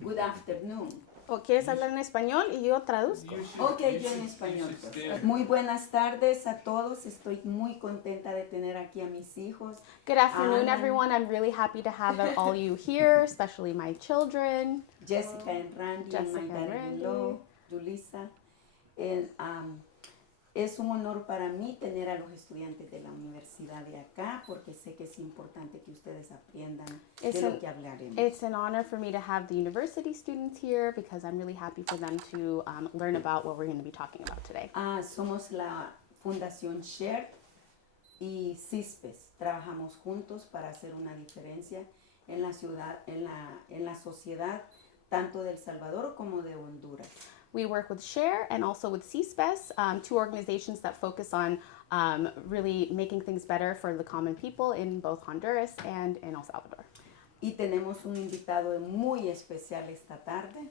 Good afternoon. ¿O quieres hablar en español y yo traduzco? Ok, yo en español. Pues. Muy buenas tardes a todos. Estoy muy contenta de tener aquí a mis hijos. Good afternoon, Ana, everyone. I'm really happy to have all you here, especially my children. Jessica and Randy, Jessica and my and daughter-in-law, Randy. Julissa. Es un honor para mí tener a los estudiantes de la universidad de acá porque sé que es importante que ustedes aprendan de lo que hablaremos. It's an honor for me to have the university students here because I'm really happy for them to learn about what we're going to be talking about today. Somos la Fundación SHARE y CISPES. Trabajamos juntos para hacer una diferencia en la ciudad, en la sociedad, tanto de El Salvador como de Honduras. We work with SHARE and also with CISPES, two organizations that focus on really making things better for the common people in both Honduras and in El Salvador. Y tenemos un invitado muy especial esta tarde.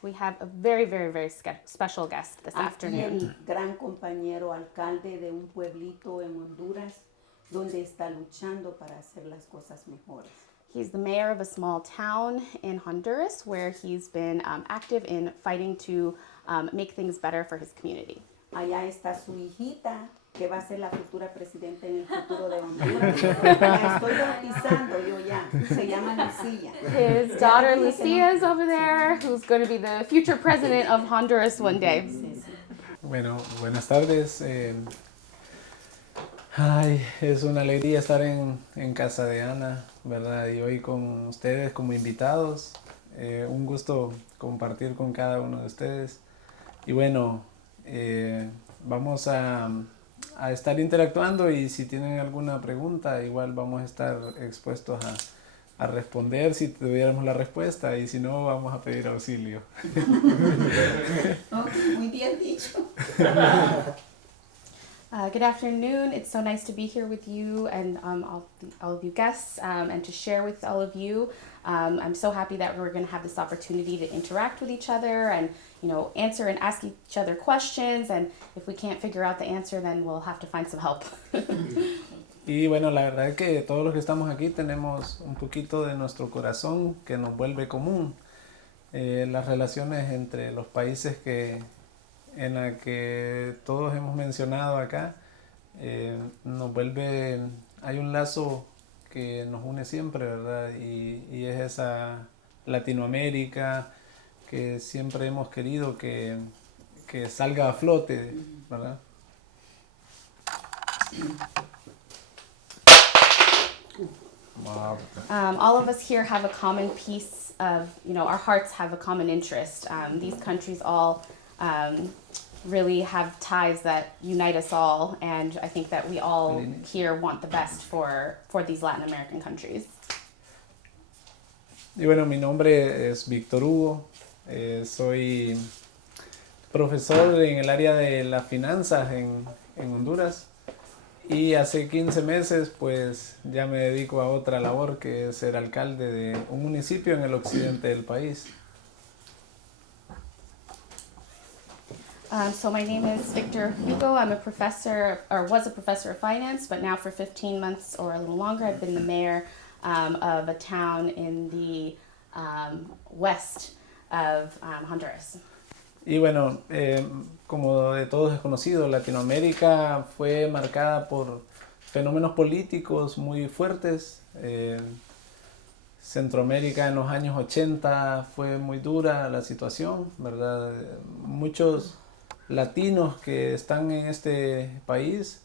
We have a very, very, very special guest this Aquí afternoon. el gran compañero alcalde de un pueblito en Honduras donde está luchando para hacer las cosas mejores. He's the mayor of a small town in Honduras where he's been active in fighting to make things better for his community. Allá está su hijita, que va a ser la futura presidenta en el futuro de Honduras. La estoy bautizando yo ya. Se llama Lucía. His daughter Lucia is over there, who's going to be the future president of Honduras one day. Sí, sí. Bueno, buenas tardes. Es una alegría estar en casa de Ana, ¿verdad? Y hoy con ustedes como invitados. Un gusto compartir con cada uno de ustedes. Y bueno, vamos a estar interactuando y si tienen alguna pregunta, igual vamos a estar expuestos a responder si tuviéramos la respuesta y si no, vamos a pedir auxilio. Okay, muy bien dicho. Good afternoon. It's so nice to be here with you and all of you guests and to share with all of you. I'm so happy that we're going to have this opportunity to interact with each other and, answer and ask each other questions. And if we can't figure out the answer, then we'll have to find some help. Y bueno, la verdad es que todos los que estamos aquí tenemos un poquito de nuestro corazón que nos vuelve común. Las relaciones entre los países en la que todos hemos mencionado acá, nos vuelve, hay un lazo que nos une siempre, ¿verdad? Y es esa Latinoamérica que siempre hemos querido que salga a flote, ¿verdad? Wow. All of us here have a common piece of, our hearts have a common interest. These countries all really have ties that unite us all, and I think that we all here want the best for these Latin American countries. Y bueno, mi nombre es Víctor Hugo, soy profesor en el área de las finanzas en Honduras y hace 15 meses pues ya me dedico a otra labor que es ser alcalde de un municipio en el occidente del país. So my name is Victor Hugo. I'm a professor, or was a professor of finance, but now for 15 months or a little longer, I've been the mayor of a town in the west of Honduras. Y bueno, como de todos es conocido, Latinoamérica fue marcada por fenómenos políticos muy fuertes. Centroamérica en los años 80 fue muy dura la situación, ¿verdad? Muchos latinos que están en este país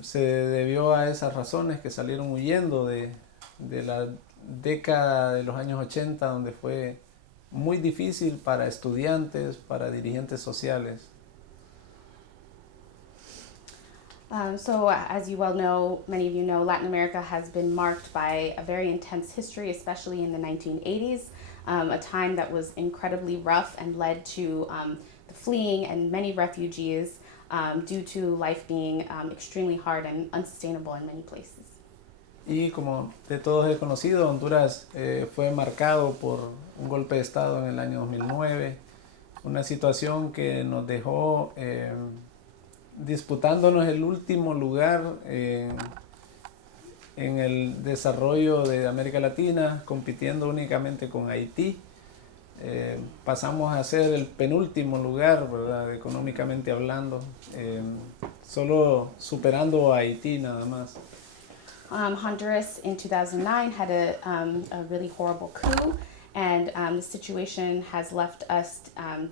se debió a esas razones que salieron huyendo de la década de los años 80, donde fue muy difícil para estudiantes, para dirigentes sociales. So as you well know, many of you know, Latin America has been marked by a very intense history, especially in the 1980s, a time that was incredibly rough and led to the fleeing and many refugees due to life being extremely hard and unsustainable in many places. Y como de todos es conocido, Honduras fue marcado por un golpe de Estado en el año 2009, una situación que nos dejó disputándonos el último lugar en el desarrollo de América Latina, compitiendo únicamente con Haití. Pasamos a ser el penúltimo lugar, ¿verdad? Económicamente hablando, solo superando a Haití nada más. Honduras in 2009 had a really horrible coup, and the situation has left us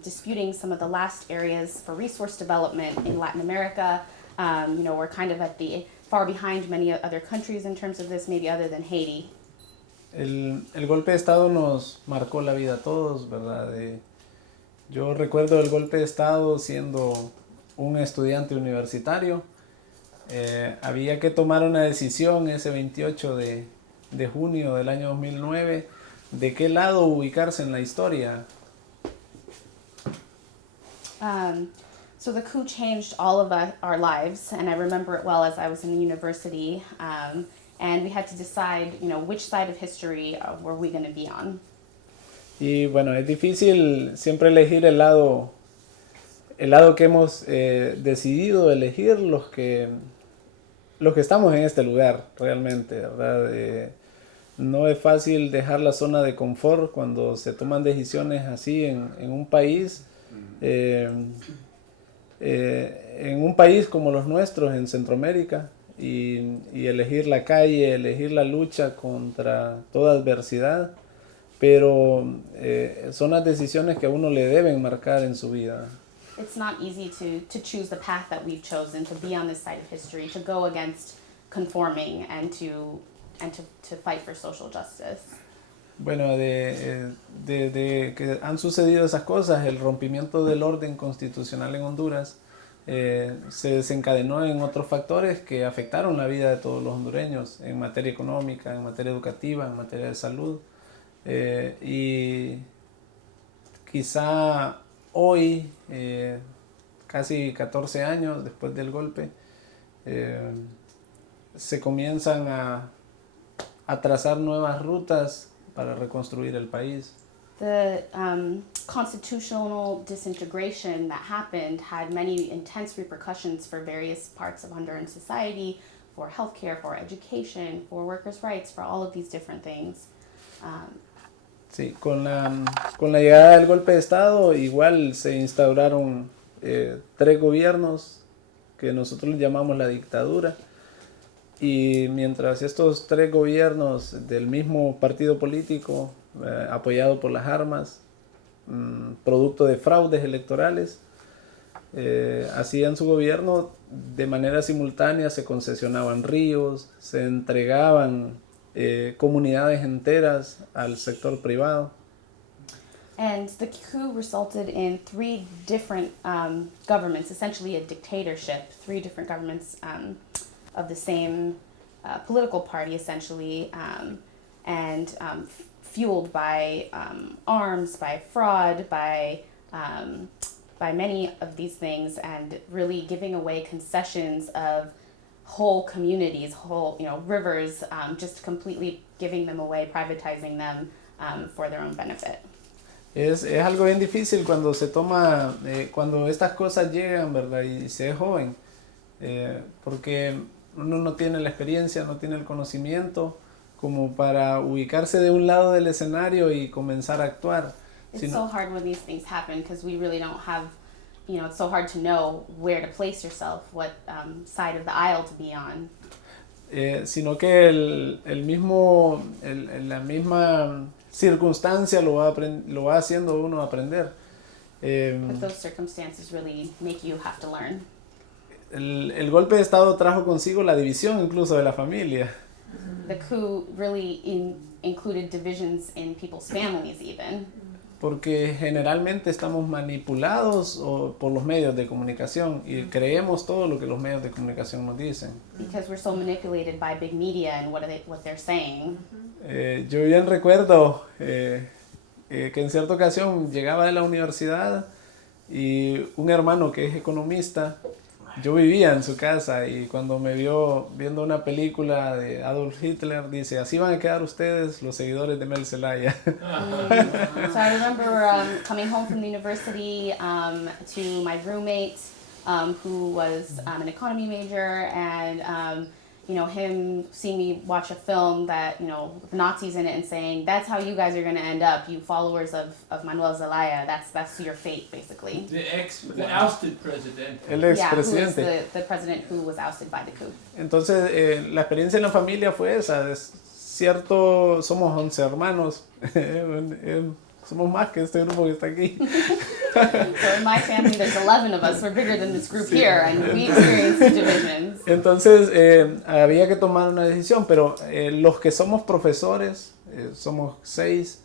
disputing some of the last areas for resource development in Latin America. We're kind of at the far behind many other countries in terms of this, maybe other than Haiti. El golpe de Estado nos marcó la vida a todos, ¿verdad? Yo recuerdo el golpe de Estado siendo un estudiante universitario. Había que tomar una decisión ese 28 de junio del año 2009, de qué lado ubicarse en la historia. So the coup changed all of our lives, and I remember it well as I was in the university, and we had to decide, which side of history were we going to be on. Y bueno, es difícil siempre elegir el lado que hemos decidido elegir los que estamos en este lugar, realmente, ¿verdad? No es fácil dejar la zona de confort cuando se toman decisiones así en un país. En un país como los nuestros en Centroamérica y elegir la calle, elegir la lucha contra toda adversidad, pero son las decisiones que a uno le deben marcar en su vida. It's not easy to choose the path that we've chosen, to be on this side of history, to go against conforming and to fight for social justice. Bueno, de que han sucedido esas cosas, el rompimiento del orden constitucional en Honduras se desencadenó en otros factores que afectaron la vida de todos los hondureños en materia económica, en materia educativa, en materia de salud. Y quizá hoy, casi 14 años después del golpe, se comienzan a trazar nuevas rutas para reconstruir el país. The constitutional disintegration that happened had many intense repercussions for various parts of Honduran society, for healthcare, for education, for workers' rights, for all of these different things. Sí, con la llegada del golpe de Estado igual se instauraron 3 gobiernos que nosotros llamamos la dictadura. Y mientras estos 3 gobiernos del mismo partido político, apoyado por las armas, producto de fraudes electorales, hacían su gobierno, de manera simultánea se concesionaban ríos, se entregaban comunidades enteras al sector privado. And the coup resulted in 3 different governments, essentially a dictatorship, 3 different governments of the same political party, essentially, and fueled by arms, by fraud, by many of these things, and really giving away concessions of whole communities, whole rivers, just completely giving them away, privatizing them for their own benefit. Es algo bien difícil cuando se toma, cuando estas cosas llegan, ¿verdad? Y se es joven, porque uno no tiene la experiencia, no tiene el conocimiento como para ubicarse de un lado del escenario y comenzar a actuar. It's so hard when these things happen because we really don't have, it's so hard to know where to place yourself, what side of the aisle to be on. Sino que la misma circunstancia lo va haciendo uno aprender. But those circumstances really make you have to learn. El golpe de Estado trajo consigo la división incluso de la familia. The coup really included divisions in people's families even. Porque generalmente estamos manipulados por los medios de comunicación y creemos todo lo que los medios de comunicación nos dicen. Because we're so manipulated by big media and what they're saying. Yo bien recuerdo que en cierta ocasión llegaba de la universidad y un hermano que es economista, yo vivía en su casa y cuando me vio viendo una película de Adolf Hitler, dice, así van a quedar ustedes los seguidores de Mel Zelaya. So I remember coming home from the university to my roommate who was an economy major, and him seeing me watch a film that, with Nazis in it and saying, that's how you guys are going to end up, you followers of Manuel Zelaya, that's your fate, basically. The ousted president. El Yeah, who is expresidente. the president who was ousted by the coup. Entonces, la experiencia en la familia fue esa. Es cierto, somos 11 hermanos. Somos más que este grupo que está aquí. So in my family, there's 11 of us. We're bigger than this group here, and we experienced divisions. Entonces, había que tomar una decisión, pero los que somos profesores, somos 6,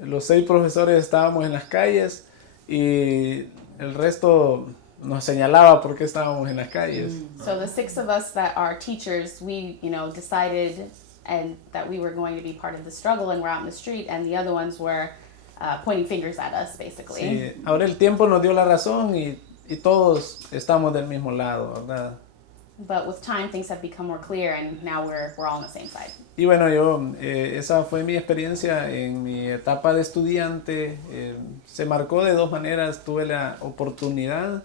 los 6 profesores estábamos en las calles y el resto nos señalaba por qué estábamos en las calles. So the 6 of us that are teachers, we, decided and that we were going to be part of the struggle and we're out in the street, and the other ones were pointing fingers at us, basically. Sí, ahora el tiempo nos dio la razón y todos estamos del mismo lado, ¿verdad? But with time, things have become more clear, and now we're all on the same side. Y bueno, esa fue mi experiencia en mi etapa de estudiante. Se marcó de 2 maneras. Tuve la oportunidad,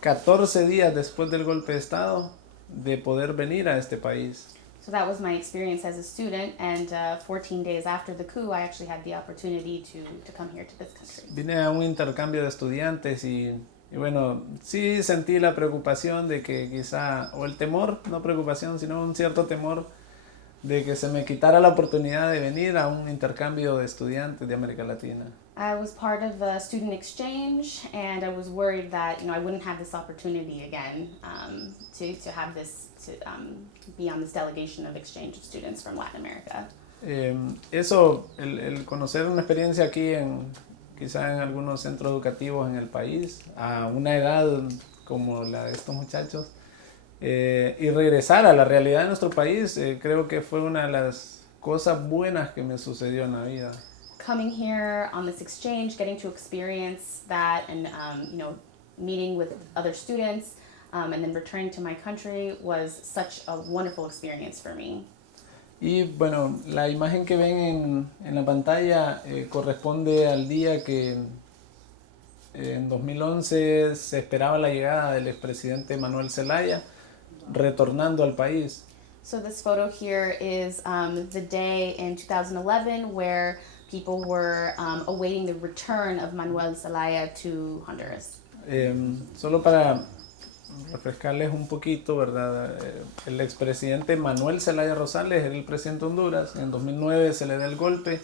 14 días después del golpe de Estado, de poder venir a este país. So that was my experience as a student, and 14 days after the coup, I actually had the opportunity to come here to this country. Vine a un intercambio de estudiantes y bueno, sí sentí la preocupación de que quizá, o el temor, no preocupación, sino un cierto temor de que se me quitara la oportunidad de venir a un intercambio de estudiantes de América Latina. I was part of a student exchange, and I was worried that I wouldn't have this opportunity again to have this to be on this delegation of exchange students from Latin America. Eso, el conocer una experiencia aquí quizá en algunos centros educativos en el país a una edad como la de estos muchachos y regresar a la realidad de nuestro país, creo que fue una de las cosas buenas que me sucedió en la vida. Coming here on this exchange, getting to experience that, and meeting with other students, and then returning to my country was such a wonderful experience for me. Y bueno, la imagen que ven en la pantalla corresponde al día que en 2011 se esperaba la llegada del expresidente Manuel Zelaya retornando al país. So this photo here is the day in 2011 where people were awaiting the return of Manuel Zelaya to Honduras. Solo para refrescarles un poquito, ¿verdad? El expresidente Manuel Zelaya Rosales era el presidente de Honduras. En 2009 se le da el golpe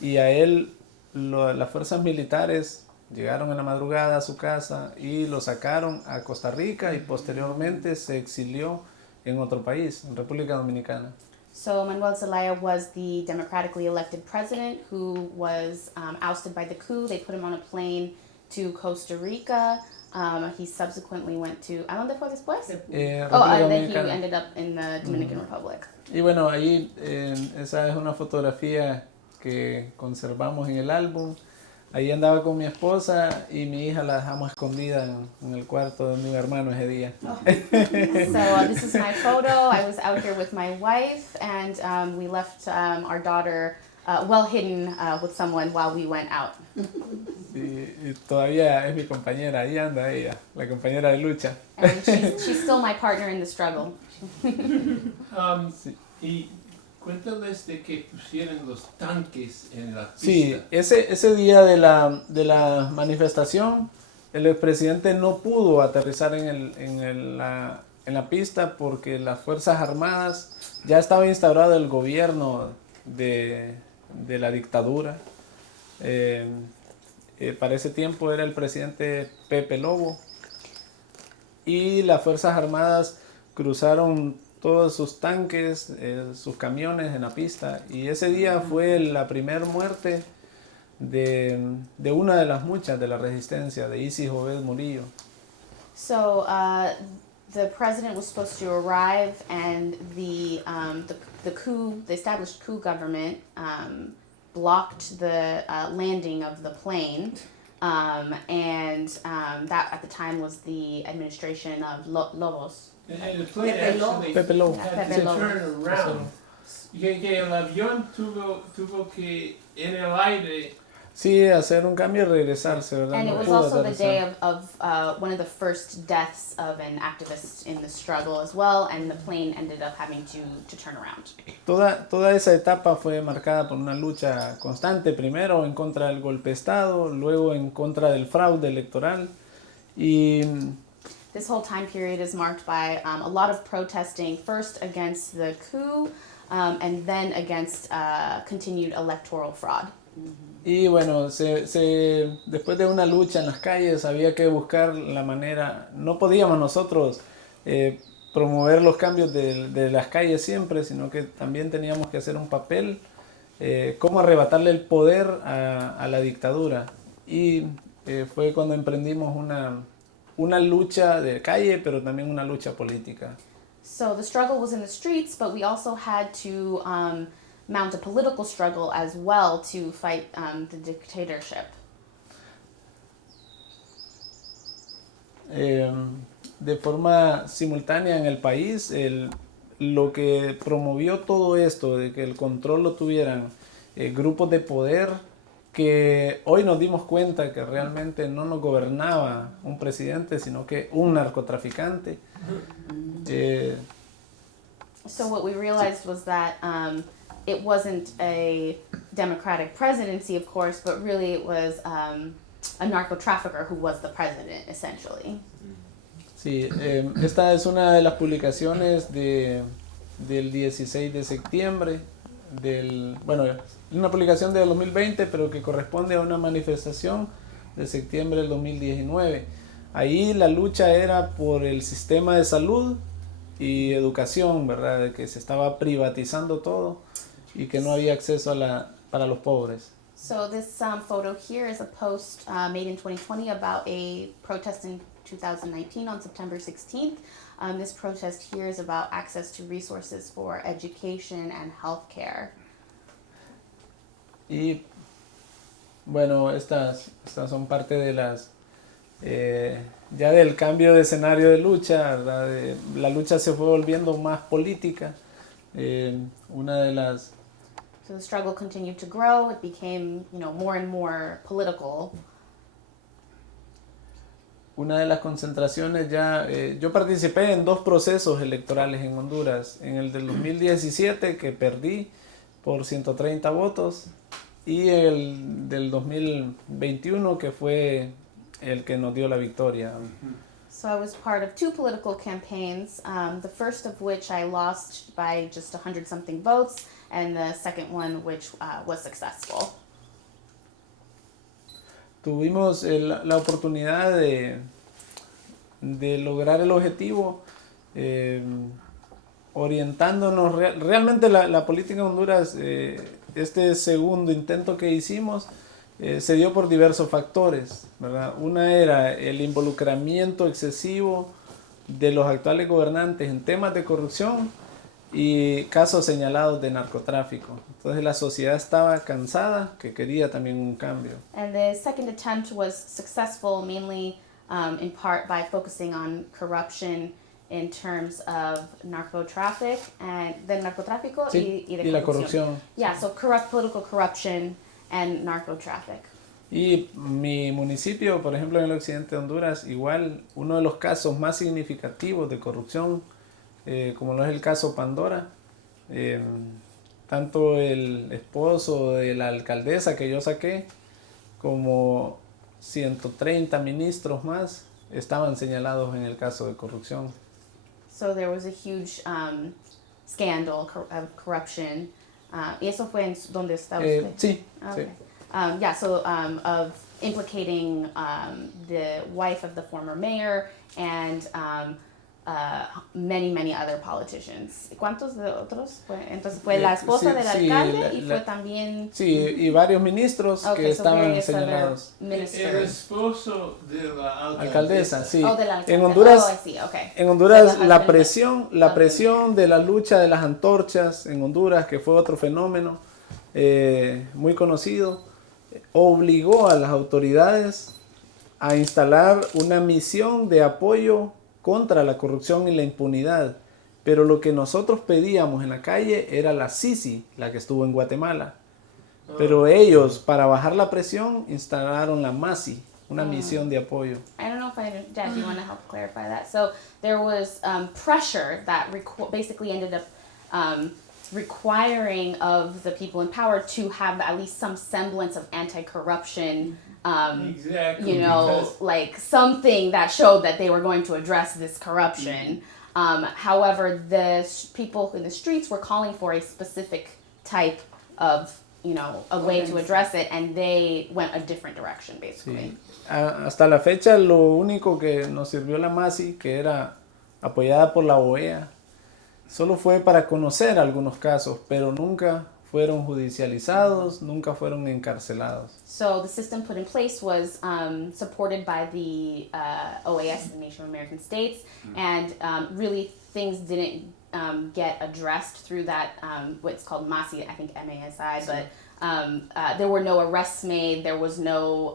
y a él las fuerzas militares llegaron en la madrugada a su casa y lo sacaron a Costa Rica y posteriormente se exilió en otro país, en República Dominicana. So Manuel Zelaya was the democratically elected president who was ousted by the coup. They put him on a plane to Costa Rica. He subsequently went to... ¿A dónde fue después? República Then he Dominicana. ended up in the Dominican Republic. Y bueno, ahí esa es una fotografía que conservamos en el álbum. Ahí andaba con mi esposa y mi hija la dejamos escondida en el cuarto de mi hermano ese día. So this is my photo. I was out here with my wife, and we left our daughter well hidden with someone while we went out. Sí, y todavía es mi compañera, ahí anda ella, la compañera de lucha. And she's still my partner in the struggle. Y cuéntales de que pusieron los tanques en la pista. Sí, ese día de la manifestación, el expresidente no pudo aterrizar en la pista porque las Fuerzas Armadas ya estaba instaurado el gobierno de la dictadura. Para ese tiempo era el presidente Pepe Lobo y las Fuerzas Armadas cruzaron todos sus tanques, sus camiones en la pista, y ese día fue la primera muerte de una de las muchas de la resistencia, de Isis Jovet Murillo. So the president was supposed to arrive, and the coup, the established coup government, blocked the landing of the plane, and that at the time was the administration of Lobos. And the plane actually Pepe Lobo. had to turn around. Que el avión tuvo que en el aire Sí, hacer un cambio y regresarse, ¿verdad? And it No was pudo also the day aterrizar. of one of the first deaths of an activist in the struggle as well, and the plane ended up having to turn around. Toda esa etapa fue marcada por una lucha constante, primero en contra del golpe de Estado, luego en contra del fraude electoral y This whole time period is marked by a lot of protesting, first against the coup, and then against continued electoral fraud. bueno, después de una lucha en las calles había que buscar la manera, no podíamos nosotros promover los cambios de las calles siempre, sino que también teníamos que hacer un papel, cómo arrebatarle el poder a la dictadura. Y fue cuando emprendimos una lucha de calle, pero también una lucha política. So the struggle was in the streets, but we also had to mount a political struggle as well to fight the dictatorship. De forma simultánea en el país, lo que promovió todo esto, de que el control lo tuvieran grupos de poder, que hoy nos dimos cuenta que realmente no nos gobernaba un presidente, sino que un narcotraficante. So what we realized was that it wasn't a democratic presidency, of course, but really it was a narco trafficker who was the president, essentially. Sí, esta es una de las publicaciones del 16 de septiembre, una publicación del 2020, pero que corresponde a una manifestación de septiembre del 2019. Ahí la lucha era por el sistema de salud y educación, ¿verdad? De que se estaba privatizando todo y que no había acceso para los pobres. So this photo here is a post made in 2020 about a protest in 2019 on September 16th. This protest here is about access to resources for education and healthcare. Y bueno, estas son parte de las ya del cambio de escenario de lucha, ¿verdad? La lucha se fue volviendo más política. Una de las So the struggle continued to grow. It became, more and more political. Una de las concentraciones yo participé en 2 procesos electorales en Honduras, en el del 2017 que perdí por 130 votos y el del 2021 que fue el que nos dio la victoria. So I was part of 2 political campaigns, the first of which I lost by just 100-something votes, and the second one which was successful. Tuvimos la oportunidad de lograr el objetivo orientándonos. Realmente la política en Honduras, este segundo intento que hicimos, se dio por diversos factores, ¿verdad? Una era el involucramiento excesivo de los actuales gobernantes en temas de corrupción y casos señalados de narcotráfico. Entonces la sociedad estaba cansada, que quería también un cambio. And the second attempt was successful mainly in part by focusing on corruption in terms of narcotraffic and del narcotráfico Sí, y de y la corrupción. Yeah, so political corruption and narcotraffic. Y mi municipio, por ejemplo, en el occidente de Honduras, igual uno de los casos más significativos de corrupción, como lo es el caso Pandora, tanto el esposo de la alcaldesa que yo saqué, como 130 ministros más, estaban señalados en el caso de corrupción. So there was a huge scandal of corruption. ¿Y eso fue en donde está usted? Sí, Okay. sí. Of implicating the wife of the former mayor and many other politicians. ¿Cuántos de otros? Entonces fue la esposa del alcalde y fue también... Sí, y varios ministros que estaban señalados. El esposo de la Alcaldesa, sí. Oh, de la alcaldesa. En Honduras, I see, okay. en Honduras So the la husband presión de la lucha de las antorchas en Honduras, que fue otro fenómeno muy conocido, obligó a las autoridades a instalar una misión de apoyo contra la corrupción y la impunidad. Pero lo que nosotros pedíamos en la calle era la Sisi, la que estuvo en Guatemala. Pero ellos, para bajar la presión, instalaron la MASI, una misión de apoyo. I don't know if Dad, do you want to help clarify that? So there was pressure that basically ended up requiring of the people in power to have at least some semblance of anti-corruption, Exactly. you know, like something that showed that they were going to address this corruption. However, the people in the streets were calling for a specific type of, you know, a way to address it, and they went a different direction, basically. Sí. Hasta la fecha, lo único que nos sirvió la MASI, que era apoyada por la OEA, solo fue para conocer algunos casos, pero nunca fueron judicializados, nunca fueron encarcelados. So the system put in place was supported by the OAS, the Nation of American States, and really things didn't get addressed through that, what's called MASI, I think MASI, but there were no arrests made, there was no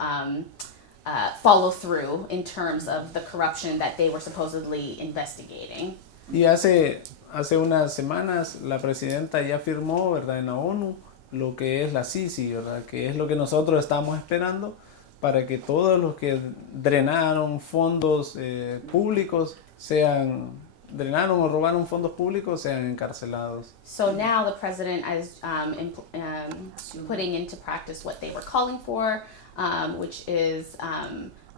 follow through in terms of the corruption that they were supposedly investigating. Y hace unas semanas la presidenta ya firmó, ¿verdad?, en la ONU lo que es la CICI, ¿verdad?, que es lo que nosotros estamos esperando para que todos los que drenaron fondos públicos drenaron o robaron fondos públicos sean encarcelados. So now the president is putting into practice what they were calling for, which is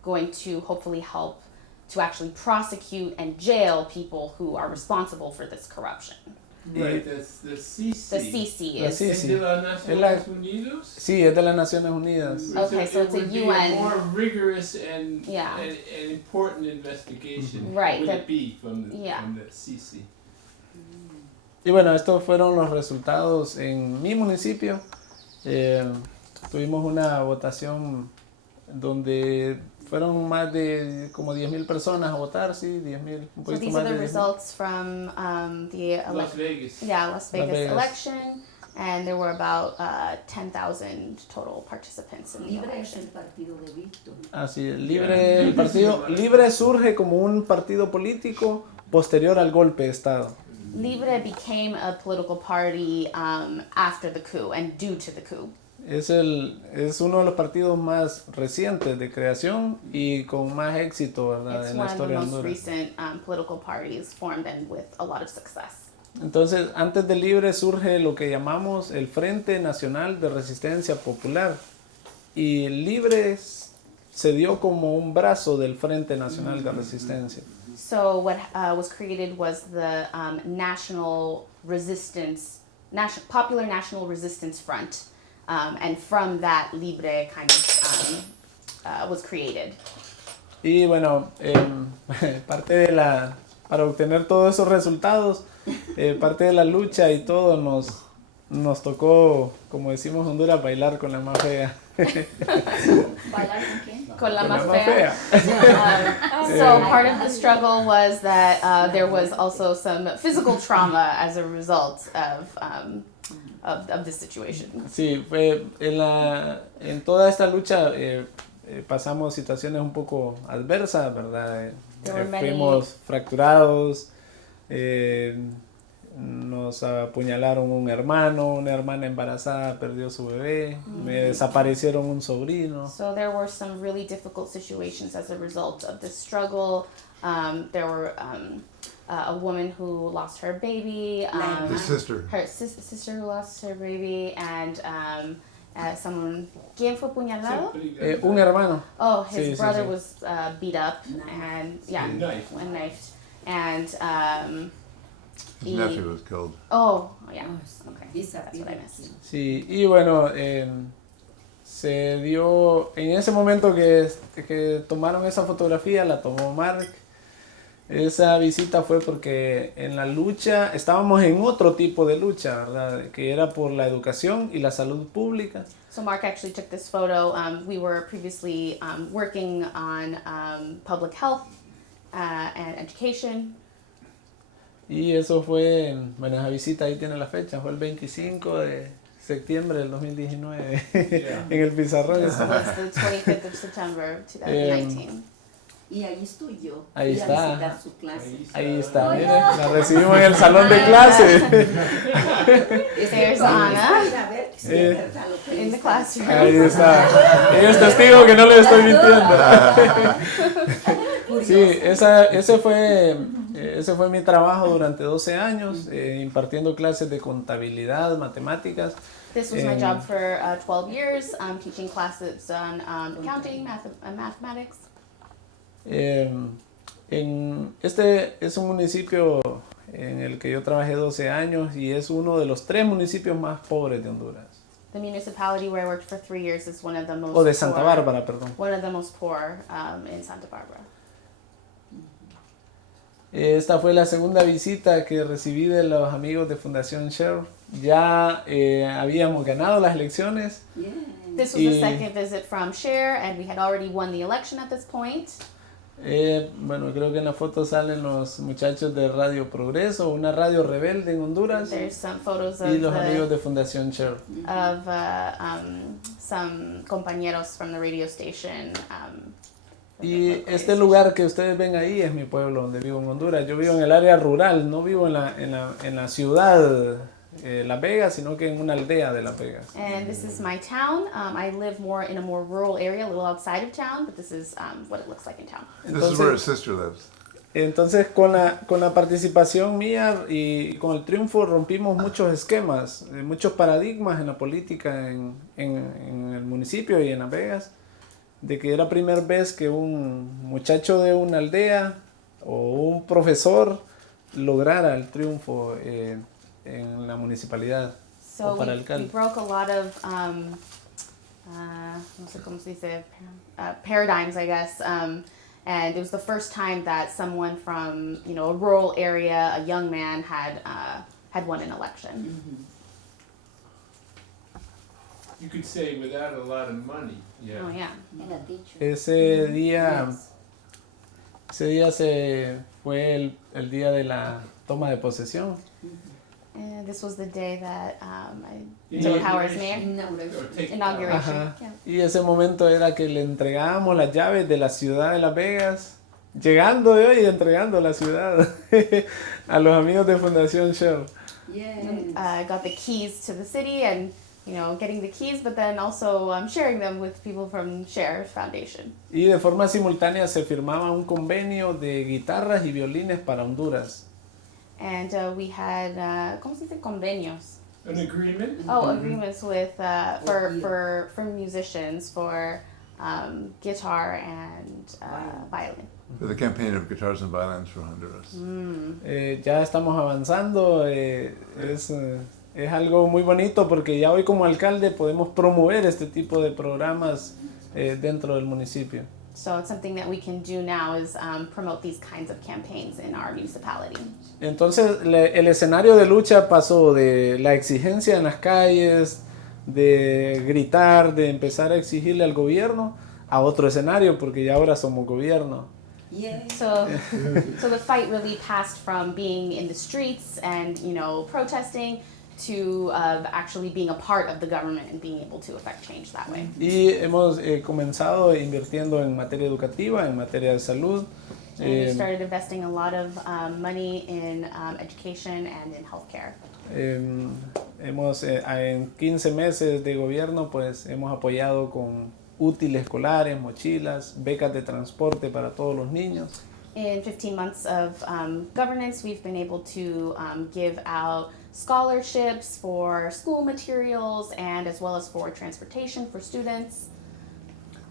going to hopefully help to actually prosecute and jail people who are responsible for this corruption. Right, the CC. The CC La is. CICI. ¿Es de las Naciones Unidas? Sí, es de las Naciones Unidas. Okay, so it's a it would be UN. a more rigorous and, Yeah. and important investigation. Right, Would that- it be from the CC? Y bueno, estos fueron los resultados en mi municipio. Tuvimos una votación donde fueron más de como 10,000 personas a votar, sí, 10,000, un So poquito these más are the de 10,000. results from the Las Vegas. Las Vegas Vegas. election, and there were about 10,000 total participants in the Libre es election. el partido de Víctor. Así es, el partido Libre surge como un partido político posterior al golpe de Estado. Libre became a political party after the coup and due to the coup. Es uno de los partidos más recientes de creación y con más éxito, ¿verdad?, It's en la one of the historia de most Honduras. recent political parties formed and with a lot of success. Entonces, antes de Libre surge lo que llamamos el Frente Nacional de Resistencia Popular. Y Libre se dio como un brazo del Frente Nacional de Resistencia. So what was created was the Popular National Resistance Front, and from that Libre kind of was created. Y bueno, para obtener todos esos resultados, parte de la lucha y todo nos tocó, como decimos en Honduras, bailar con la más fea. ¿Bailar con quién? Con la Con más la más fea. fea. So part of the struggle was that there was also some physical trauma as a result of this situation. Sí, fue en toda esta lucha pasamos situaciones un poco adversas, ¿verdad? There were many- Fuimos fracturados, nos apuñalaron un hermano, una hermana embarazada perdió su bebé, me desaparecieron un sobrino. So there were some really difficult situations as a result of this struggle. There were a woman who lost her baby, His sister. her sister who lost her baby, and someone. ¿Quién fue apuñalado? Un hermano. Oh, Sí, his sí, brother sí. was beat up and Knifed. knifed, and His nephew was killed. oh yeah, Oh, sí. okay, Esa that's what I piba, missed. sí. Sí, y bueno, se dio, en ese momento que tomaron esa fotografía, la tomó Mark. Esa visita fue porque en la lucha, estábamos en otro tipo de lucha, ¿verdad?, que era por la educación y la salud pública. So Mark actually took this photo. We were previously working on public health and education. Y eso fue, bueno, esa visita ahí tiene la fecha, fue el 25 de septiembre del 2019, Yeah. en el pizarrón. So it's the 25th of September 2019. Y ahí estoy yo. Ahí Fui a está. visitar su clase. Ahí está, mire, la recibimos en el salón de clase. There's Vamos Anna a ir a ver si es verdad lo que in the está classroom. Ahí está. Ella es testigo que no le estoy mintiendo. curioso. Sí, ese fue mi trabajo durante 12 años, impartiendo clases de contabilidad, matemáticas. This was my job for 12 years, teaching classes on accounting, mathematics. Este es un municipio en el que yo trabajé 12 años y es uno de los 3 municipios más pobres de Honduras. The municipality where I worked for 3 years is one of the most O de Santa poor, Bárbara, perdón. one of the most poor in Santa Barbara. Esta fue la segunda visita que recibí de los amigos de Fundación Share. Ya habíamos ganado las elecciones. Yeah. This was the second visit from Cher, and we had already won the election at this point. Bueno, creo que en la foto salen los muchachos de Radio Progreso, una radio rebelde en Honduras, There's some photos y los of amigos de Fundación Share. some compañeros from the radio station. Y este lugar que ustedes ven ahí es mi pueblo donde vivo en Honduras. Yo vivo en el área rural, no vivo en la ciudad Las Vegas, sino que en una aldea de Las Vegas. And this is my town. I live in a more rural area, a little outside of town, but this is what it looks like in town. This is where his sister lives. Entonces con la participación mía y con el triunfo rompimos muchos esquemas, muchos paradigmas en la política en el municipio y en Las Vegas, de que era la primera vez que un muchacho de una aldea o un profesor lograra el triunfo en la municipalidad So o para we alcalde. broke a lot of no sé cómo se dice, paradigms, I guess. And it was the first time that someone from a rural area, a young man, had won an election. You could say without a lot of money. Yeah. Oh yeah. And a teacher. Ese día Yes. fue el día de la toma de posesión. And this was the day that Yeah. Joe Howard's mayor Inauguration. Or take- inauguration. Ajá. Yeah. Y ese momento era que le entregábamos las llaves de la ciudad de Las Vegas, llegando de hoy y entregando la ciudad a los amigos de Fundación Share. Yes. I got the keys to the city and getting the keys, but then also sharing them with people from Share Foundation. Y de forma simultánea se firmaba un convenio de guitarras y violines para Honduras. And we had, ¿cómo se dice? Convenios. An agreement? Oh, agreements with for musicians for guitar and violin. For the campaign of guitars and violins for Honduras. Ya estamos avanzando, es algo muy bonito porque ya hoy como alcalde podemos promover este tipo de programas dentro del municipio. So it's something that we can do now is promote these kinds of campaigns in our municipality. Entonces el escenario de lucha pasó de la exigencia en las calles, de gritar, de empezar a exigirle al gobierno, a otro escenario porque ya ahora somos gobierno. Yes. So the fight really passed from being in the streets and protesting to actually being a part of the government and being able to affect change that way. Y hemos comenzado invirtiendo en materia educativa, en materia de salud. And we started investing a lot of money in education and in healthcare. En 15 meses de gobierno pues hemos apoyado con útiles escolares, mochilas, becas de transporte para todos los niños. In 15 months of governance, we've been able to give out scholarships for school materials and as well as for transportation for students.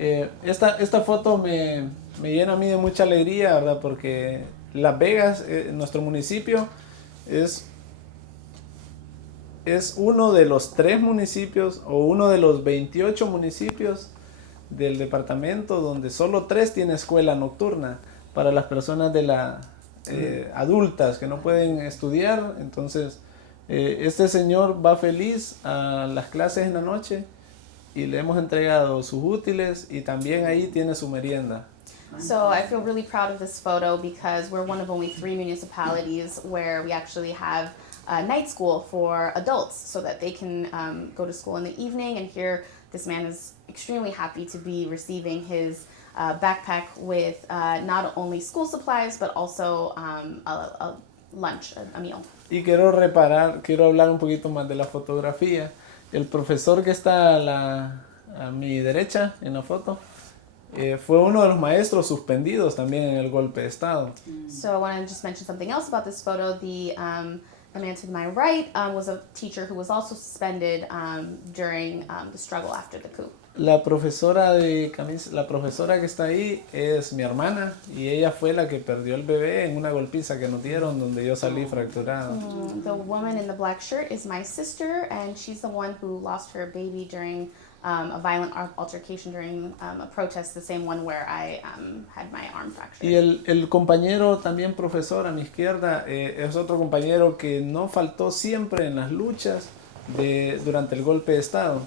Esta foto me llena a mí de mucha alegría, ¿verdad? Porque Las Vegas, nuestro municipio, es uno de los 3 municipios o uno de los 28 municipios del departamento donde solo 3 tiene escuela nocturna para las personas adultas que no pueden estudiar. Entonces este señor va feliz a las clases en la noche y le hemos entregado sus útiles y también ahí tiene su merienda. So I feel really proud of this photo because we're one of only 3 municipalities where we actually have a night school for adults so that they can go to school in the evening, and here this man is extremely happy to be receiving his backpack with not only school supplies but also a lunch, a meal. Y quiero hablar un poquito más de la fotografía. El profesor que está a mi derecha en la foto fue uno de los maestros suspendidos también en el golpe de Estado. So I want to just mention something else about this photo. The man to my right was a teacher who was also suspended during the struggle after the coup. La profesora que está ahí es mi hermana y ella fue la que perdió el bebé en una golpiza que nos dieron donde yo salí fracturado. The woman in the black shirt is my sister, and she's the one who lost her baby during a violent altercation during a protest, the same one where I had my arm fractured. Y el compañero también profesor a mi izquierda es otro compañero que no faltó siempre en las luchas durante el golpe de Estado.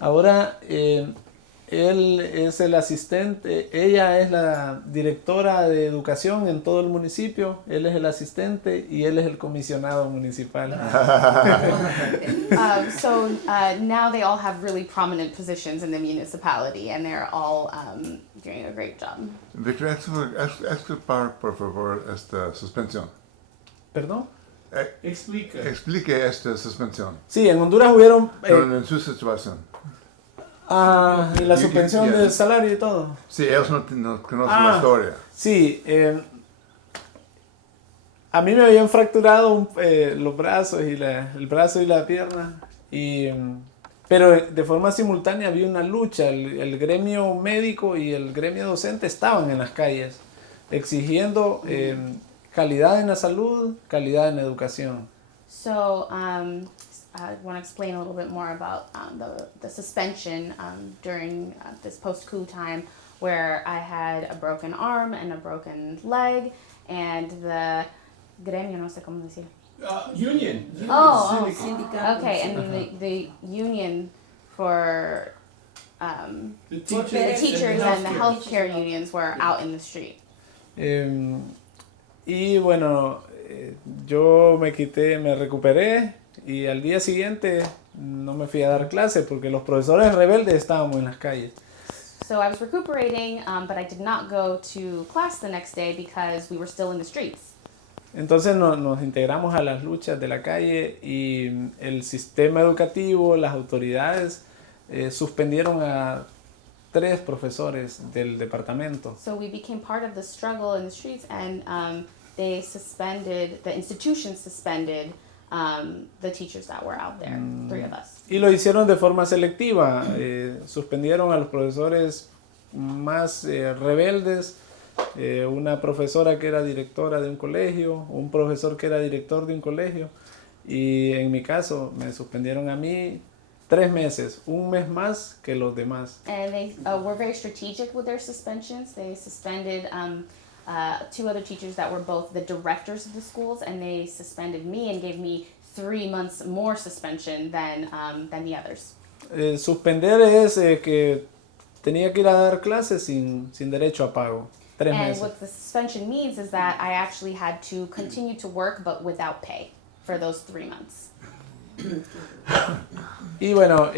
Ahora él es el asistente, ella es la directora de educación en todo el municipio, él es el asistente y él es el comisionado municipal. So now they all have really prominent positions in the municipality, and they're all doing a great job. Victor, explicar por favor esta suspensión. ¿Perdón? Explica. Explique esta suspensión. Sí, en Honduras hubieron... En su situación. y la suspensión del salario y todo. Sí, ellos no conocen la historia. Sí, a mí me habían fracturado los brazos y el brazo y la pierna, pero de forma simultánea había una lucha. El gremio médico y el gremio docente estaban en las calles exigiendo calidad en la salud, calidad en la educación. So I want to explain a little bit more about the suspension during this post-coup time, where I had a broken arm and a broken leg, and the gremio, no sé cómo decir. Union. Sindicato. Okay, and the union for The the teachers and the healthcare unions were out in the street. Y bueno, yo me recuperé y al día siguiente no me fui a dar clase porque los profesores rebeldes estábamos en las calles. So I was recuperating, but I did not go to class the next day because we were still in the streets. Entonces nos integramos a las luchas de la calle y el sistema educativo, las autoridades suspendieron a 3 profesores del departamento. So we became part of the struggle in the streets, and the institution suspended the teachers that were out there, 3 of us. Y lo hicieron de forma selectiva, suspendieron a los profesores más rebeldes, una profesora que era directora de un colegio, un profesor que era director de un colegio, y en mi caso me suspendieron a mí 3 meses, un mes más que los demás. And they were very strategic with their suspensions. They suspended 2 other teachers that were both the directors of the schools, and they suspended me and gave me 3 months more suspension than the others. Suspender es que tenía que ir a dar clases sin derecho a pago. 3 And meses. what the suspension means is that I actually had to continue to work but without pay for those 3 months. Y bueno,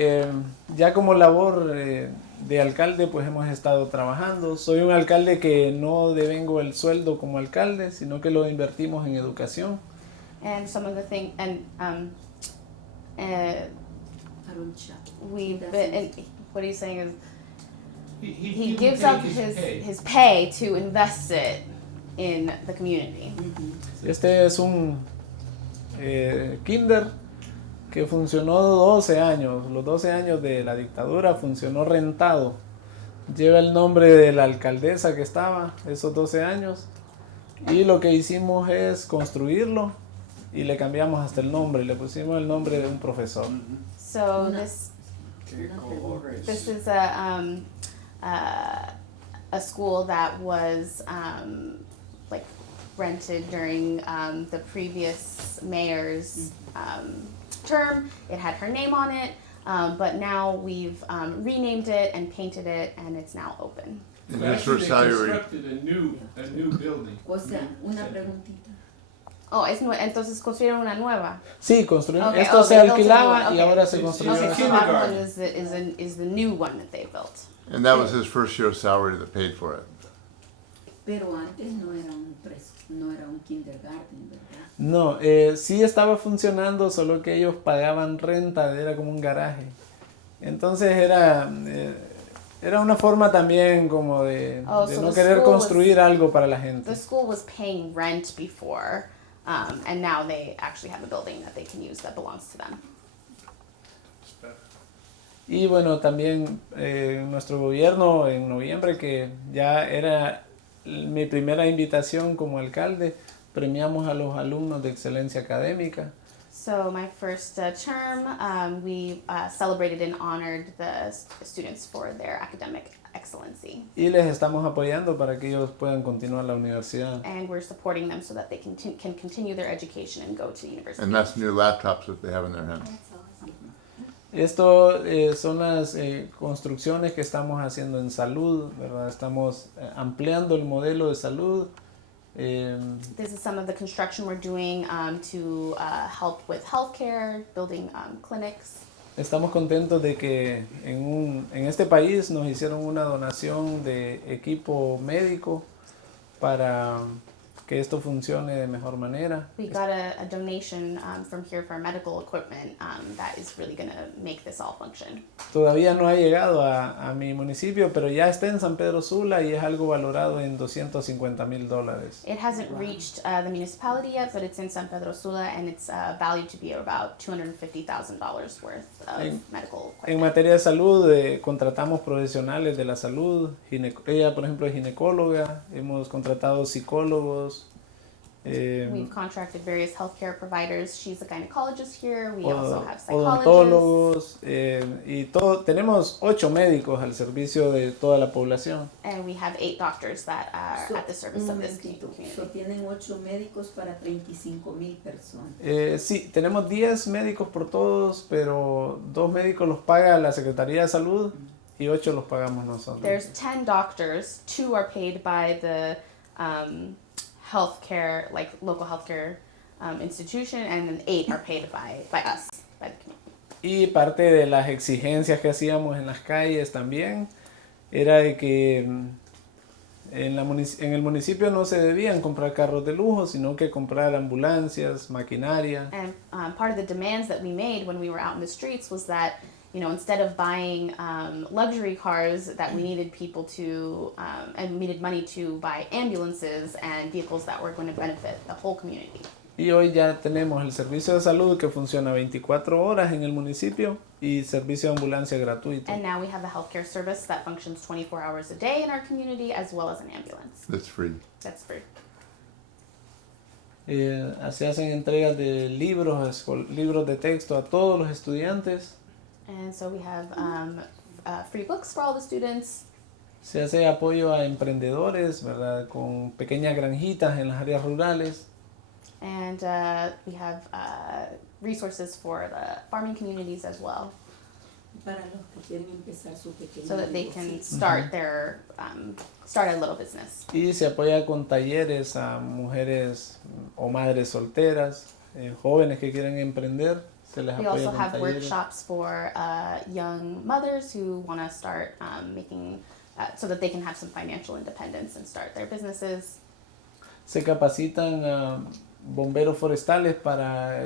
ya como labor de alcalde, pues hemos estado trabajando. Soy un alcalde que no devengo el sueldo como alcalde, sino que lo invertimos en educación. And some of the things, and we've been, and what he's saying is he gives up his pay to invest it in the community. Este es un kinder que funcionó 12 años. Los 12 años de la dictadura funcionó rentado. Lleva el nombre de la alcaldesa que estaba esos 12 años. Y lo que hicimos es construirlo y le cambiamos hasta el nombre. Le pusimos el nombre de un profesor. So this is a school that was like rented during the previous mayor's term. It had her name on it, but now we've renamed it and painted it, and it's now open. And that's for salary. Constructed a new building. O sea, una preguntita. Oh, entonces construyeron una nueva. Sí, construimos. Okay, Esto se they built a alquilaba new one, y okay. ahora se Sí, construyó. Okay, Yeah. so that one Kindergarten. is the new one that they built. And that was his first year's salary that paid for it. Pero antes no era un kindergarten, ¿verdad? No, sí estaba funcionando, solo que ellos pagaban renta, era como un garaje. Entonces era una forma también como de Oh, de so no the querer school construir algo para la gente. The school was paying rent before, and now they actually have a building that they can use that belongs to them. Y bueno, también nuestro gobierno en noviembre, que ya era mi primera invitación como alcalde, premiamos a los alumnos de excelencia académica. So my first term, we celebrated and honored the students for their academic excellency. Y les estamos apoyando para que ellos puedan continuar la universidad. And we're supporting them so that they can continue their education and go to university. And that's new laptops that they have in their hands. Esto son las construcciones que estamos haciendo en salud, ¿verdad? Estamos ampliando el modelo de salud. This is some of the construction we're doing to help with healthcare, building clinics. Estamos contentos de que en este país nos hicieron una donación de equipo médico para que esto funcione de mejor manera. We got a donation from here for medical equipment that is really going to make this all function. Todavía no ha llegado a mi municipio, pero ya está en San Pedro Sula y es algo valorado en $250,000. It hasn't reached the municipality yet, but it's in San Pedro Sula, and it's valued to be about $250,000 worth of medical En equipment. materia de salud, contratamos profesionales de la salud. Ella, por ejemplo, es ginecóloga. Hemos contratado psicólogos. We've contracted various healthcare providers. She's a gynecologist here. We also have psychologists. Odontólogos. Y tenemos 8 médicos al servicio de toda la población. And we have 8 doctors that are at the service Un of this momentito. community. So, tienen 8 médicos para 35,000 personas. Sí, tenemos 10 médicos por todos, pero 2 médicos los paga la Secretaría de Salud y 8 los pagamos nosotros. There's 10 doctors. 2 are paid by the healthcare, like local healthcare institution, and then 8 are paid by us, by the community. Y parte de las exigencias que hacíamos en las calles también era de que en el municipio no se debían comprar carros de lujo, sino que comprar ambulancias, maquinaria. And part of the demands that we made when we were out in the streets was that, instead of buying luxury cars, that we needed people to, and we needed money to buy ambulances and vehicles that were going to benefit the whole community. Y hoy ya tenemos el servicio de salud que funciona 24 horas en el municipio y servicio de ambulancia gratuito. And now we have a healthcare service that functions 24 hours a day in our community, as well as an ambulance. That's free. That's free. Se hacen entregas de libros de texto a todos los estudiantes. And so we have free books for all the students. Se hace apoyo a emprendedores, ¿verdad? Con pequeñas granjitas en las áreas rurales. And we have resources for the farming communities as well, Para los que quieren empezar su pequeño so that they can negocio. start start a little business. Y se apoya con talleres a mujeres o madres solteras, jóvenes que quieren emprender. Se les We apoya also con have talleres. workshops for young mothers who want to start making, so that they can have some financial independence and start their businesses. Se capacitan a bomberos forestales para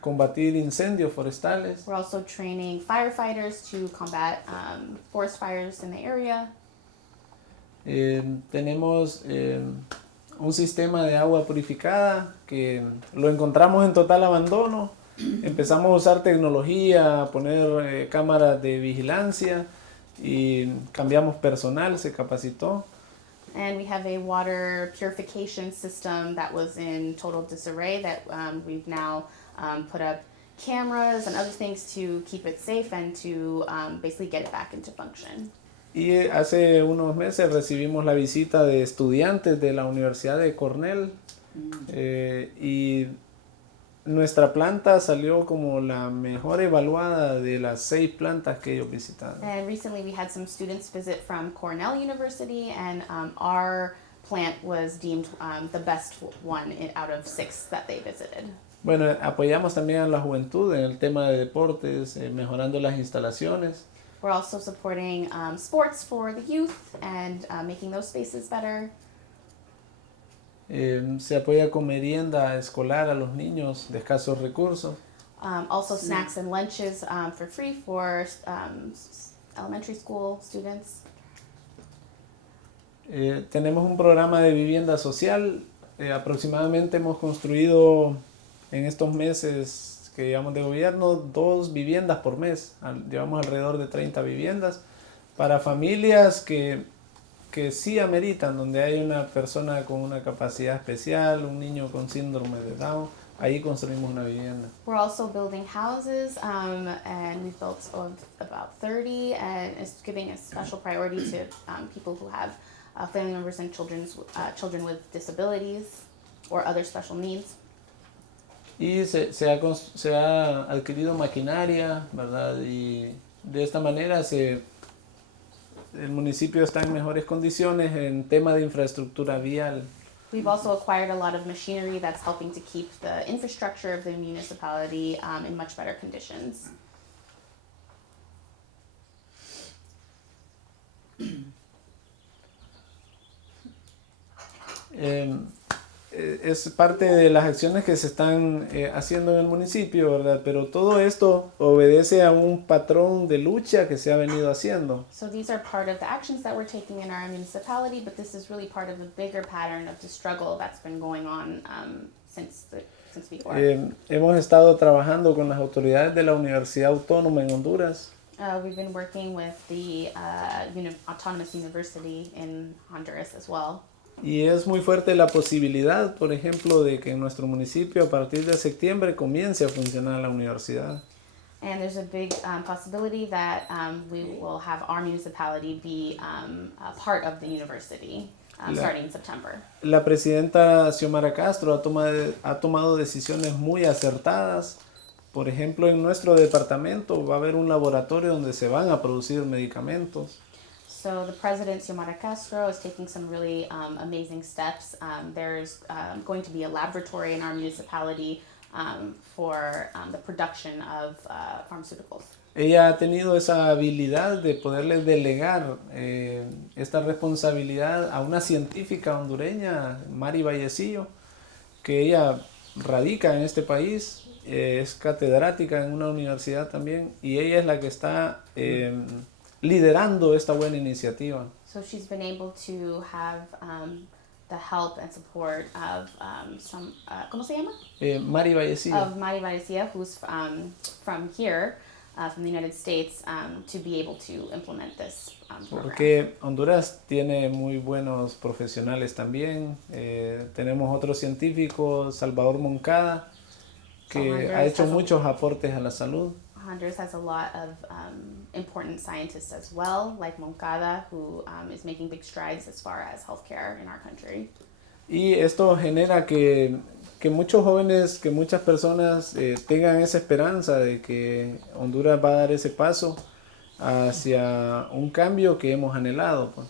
combatir incendios forestales. We're also training firefighters to combat forest fires in the area. Tenemos un sistema de agua purificada que lo encontramos en total abandono. Empezamos a usar tecnología, a poner cámaras de vigilancia y cambiamos personal, se capacitó. And we have a water purification system that was in total disarray that we've now put up cameras and other things to keep it safe and to basically get it back into function. Y hace unos meses recibimos la visita de estudiantes de la Universidad de Cornell y nuestra planta salió como la mejor evaluada de las 6 plantas que ellos visitaron. And recently we had some students visit from Cornell University, and our plant was deemed the best one out of 6 that they visited. Bueno, apoyamos también a la juventud en el tema de deportes, mejorando las instalaciones. We're also supporting sports for the youth and making those spaces better. Se apoya con merienda escolar a los niños de escasos recursos. Also snacks and lunches for free for elementary school students. Tenemos un programa de vivienda social. Aproximadamente hemos construido en estos meses que llevamos de gobierno 2 viviendas por mes. Llevamos alrededor de 30 viviendas para familias que sí ameritan, donde hay una persona con una capacidad especial, un niño con síndrome de Down. Ahí construimos una vivienda. We're also building houses, and we've built about 30, and it's giving a special priority to people who have family members and children with disabilities or other special needs. Y se ha adquirido maquinaria, ¿verdad? Y de esta manera el municipio está en mejores condiciones en tema de infraestructura vial. We've also acquired a lot of machinery that's helping to keep the infrastructure of the municipality in much better conditions. Es parte de las acciones que se están haciendo en el municipio, ¿verdad? Pero todo esto obedece a un patrón de lucha que se ha venido haciendo. So these are part of the actions that we're taking in our municipality, but this is really part of a bigger pattern of the struggle that's been going on since before. Hemos estado trabajando con las autoridades de la Universidad Autónoma en Honduras. We've been working with the Autonomous University in Honduras as well. Y es muy fuerte la posibilidad, por ejemplo, de que en nuestro municipio a partir de septiembre comience a funcionar la universidad. And there's a big possibility that we will have our municipality be a part of the university starting in September. La presidenta Xiomara Castro ha tomado decisiones muy acertadas. Por ejemplo, en nuestro departamento va a haber un laboratorio donde se van a producir medicamentos. So the president, Xiomara Castro, is taking some really amazing steps. There's going to be a laboratory in our municipality for the production of pharmaceuticals. Ella ha tenido esa habilidad de poderle delegar esta responsabilidad a una científica hondureña, Mari Vallecillo, que ella radica en este país, es catedrática en una universidad también, y ella es la que está liderando esta buena iniciativa. So she's been able to have the help and support of some, ¿cómo se llama? Mari Vallecillo. Of Mari Varicilla, who's from here, from the United States, to be able to implement this program. Porque Honduras tiene muy buenos profesionales también. Tenemos otro científico, Salvador Moncada, que ha hecho muchos aportes a la salud. Honduras has a lot of important scientists as well, like Moncada, who is making big strides as far as healthcare in our country. Y esto genera que muchos jóvenes, que muchas personas tengan esa esperanza de que Honduras va a dar ese paso hacia un cambio que hemos anhelado, pues.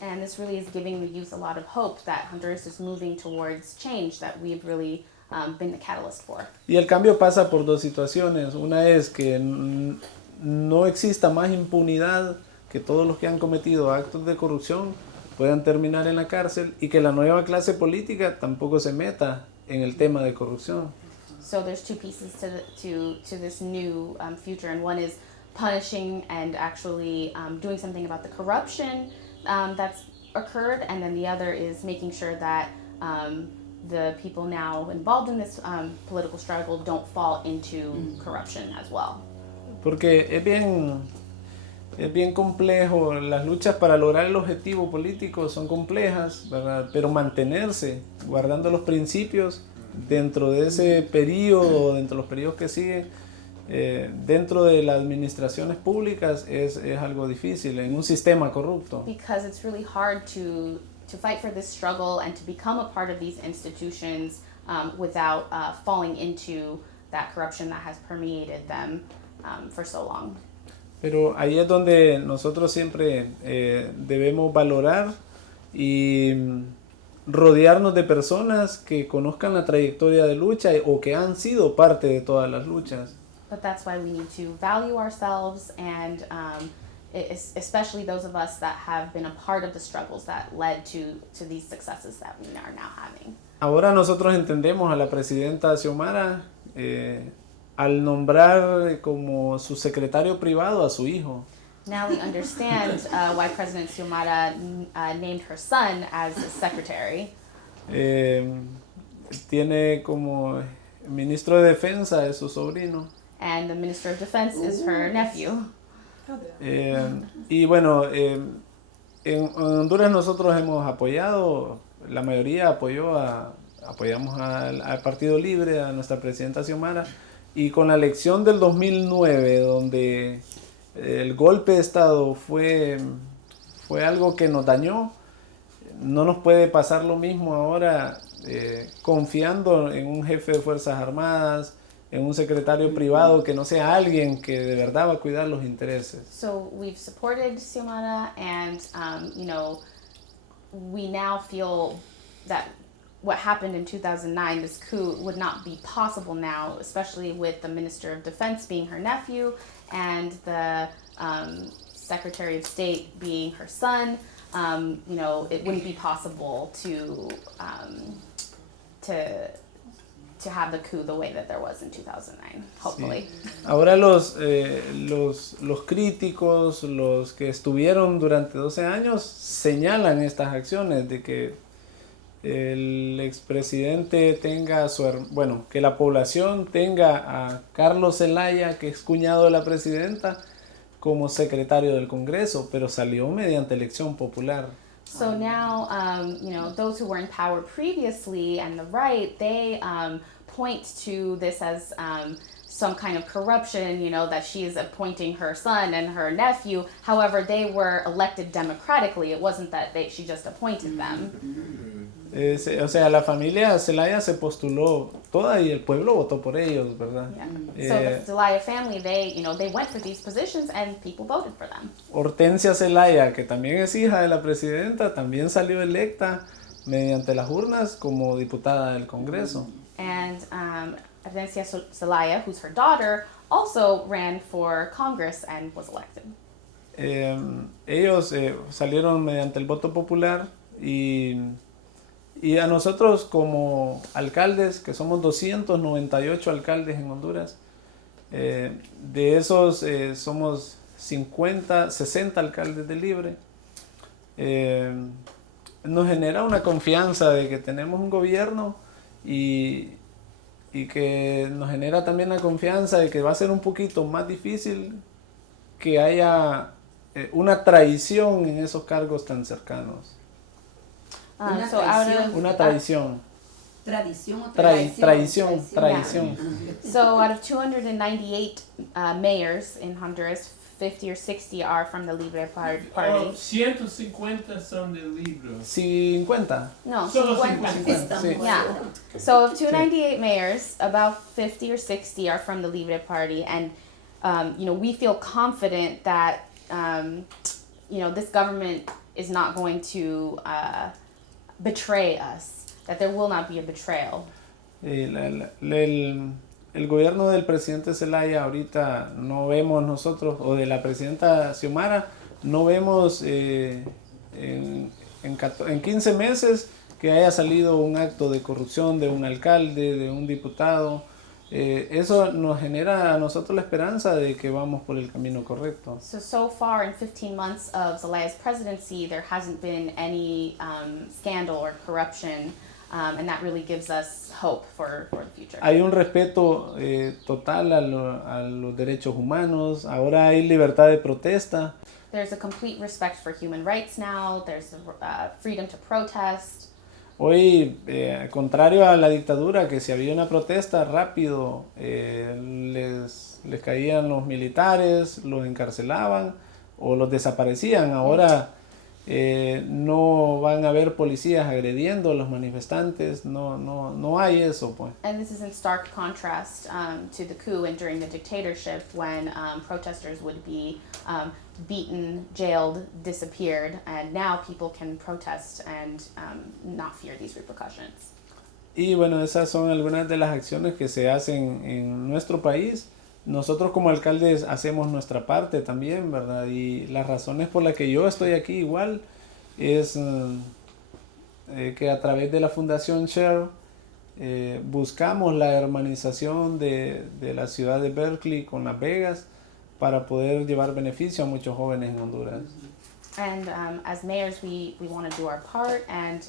And this really is giving the youth a lot of hope that Honduras is moving towards change that we've really been the catalyst for. Y el cambio pasa por 2 situaciones. Una es que no exista más impunidad, que todos los que han cometido actos de corrupción puedan terminar en la cárcel, y que la nueva clase política tampoco se meta en el tema de corrupción. So there's 2 pieces to this new future, and one is punishing and actually doing something about the corruption that's occurred, and then the other is making sure that the people now involved in this political struggle don't fall into corruption as well. Porque es bien complejo, las luchas para lograr el objetivo político son complejas, ¿verdad? Pero mantenerse, guardando los principios dentro de ese periodo, dentro de los periodos que siguen, dentro de las administraciones públicas es algo difícil en un sistema corrupto. Because it's really hard to fight for this struggle and to become a part of these institutions without falling into that corruption that has permeated them for so long. Pero ahí es donde nosotros siempre debemos valorar y rodearnos de personas que conozcan la trayectoria de lucha o que han sido parte de todas las luchas. But that's why we need to value ourselves and especially those of us that have been a part of the struggles that led to these successes that we are now having. Ahora nosotros entendemos a la presidenta Xiomara al nombrar como su secretario privado a su hijo. Now we understand why President Xiomara named her son as his secretary. Tiene como ministro de defensa de su sobrino. And the Minister of Defense is her nephew. Y bueno, en Honduras nosotros hemos apoyado, la mayoría apoyamos al Partido Libre, a nuestra presidenta Xiomara, y con la elección del 2009, donde el golpe de Estado fue algo que nos dañó, no nos puede pasar lo mismo ahora confiando en un jefe de Fuerzas Armadas, en un secretario privado que no sea alguien que de verdad va a cuidar los intereses. So we've supported Xiomara and, we now feel that what happened in 2009, this coup, would not be possible now, especially with the Minister of Defense being her nephew and the Secretary of State being her son. It wouldn't be possible to have the coup the way that there was in 2009, hopefully. Sí. Ahora los críticos, los que estuvieron durante 12 años, señalan estas acciones de que el expresidente tenga que la población tenga a Carlos Zelaya, que es cuñado de la presidenta, como secretario del Congreso, pero salió mediante elección popular. So now, those who were in power previously and the right, they point to this as some kind of corruption, that she is appointing her son and her nephew. However, they were elected democratically. It wasn't that she just appointed them. La familia Zelaya se postuló toda y el pueblo votó por ellos, ¿verdad? Yeah. So the Zelaya family, they went for these positions and people voted for them. Hortensia Zelaya, que también es hija de la presidenta, también salió electa mediante las urnas como diputada del Congreso. And Hortensia Zelaya, who's her daughter, also ran for Congress and was elected. Ellos salieron mediante el voto popular y a nosotros como alcaldes, que somos 298 alcaldes en Honduras, de esos somos 60 alcaldes de Libre, nos genera una confianza de que tenemos un gobierno y que nos genera también la confianza de que va a ser un poquito más difícil que haya una traición en esos cargos tan cercanos. Una traición. Tradición o Traición. So out of 298 mayors in Honduras, 50 or 60 are from the Libre Party. 150 son del Libre. 50. No, Solo 50. Sí. Yeah. So of 298 mayors, about 50 or 60 are from the Libre Party, and we feel confident that this government is not going to betray us, that there will not be a betrayal. El gobierno del presidente Zelaya ahorita no vemos nosotros, o de la presidenta Xiomara, no vemos en 15 meses que haya salido un acto de corrupción de un alcalde, de un diputado. Eso nos genera a nosotros la esperanza de que vamos por el camino correcto. So far in 15 months of Zelaya's presidency, there hasn't been any scandal or corruption, and that really gives us hope for the future. Hay un respeto total a los derechos humanos, ahora hay libertad de protesta. There's a complete respect for human rights now, there's freedom to protest. Hoy, contrario a la dictadura, que si había una protesta rápido les caían los militares, los encarcelaban o los desaparecían. Ahora no van a haber policías agrediendo a los manifestantes, no hay eso, pues. And this is in stark contrast to the coup and during the dictatorship when protesters would be beaten, jailed, disappeared, and now people can protest and not fear these repercussions. Y bueno, esas son algunas de las acciones que se hacen en nuestro país. Nosotros como alcaldes hacemos nuestra parte también, ¿verdad? Y las razones por las que yo estoy aquí igual es que a través de la Fundación Share buscamos la hermanización de la ciudad de Berkeley con Las Vegas para poder llevar beneficio a muchos jóvenes en Honduras. And as mayors, we want to do our part, and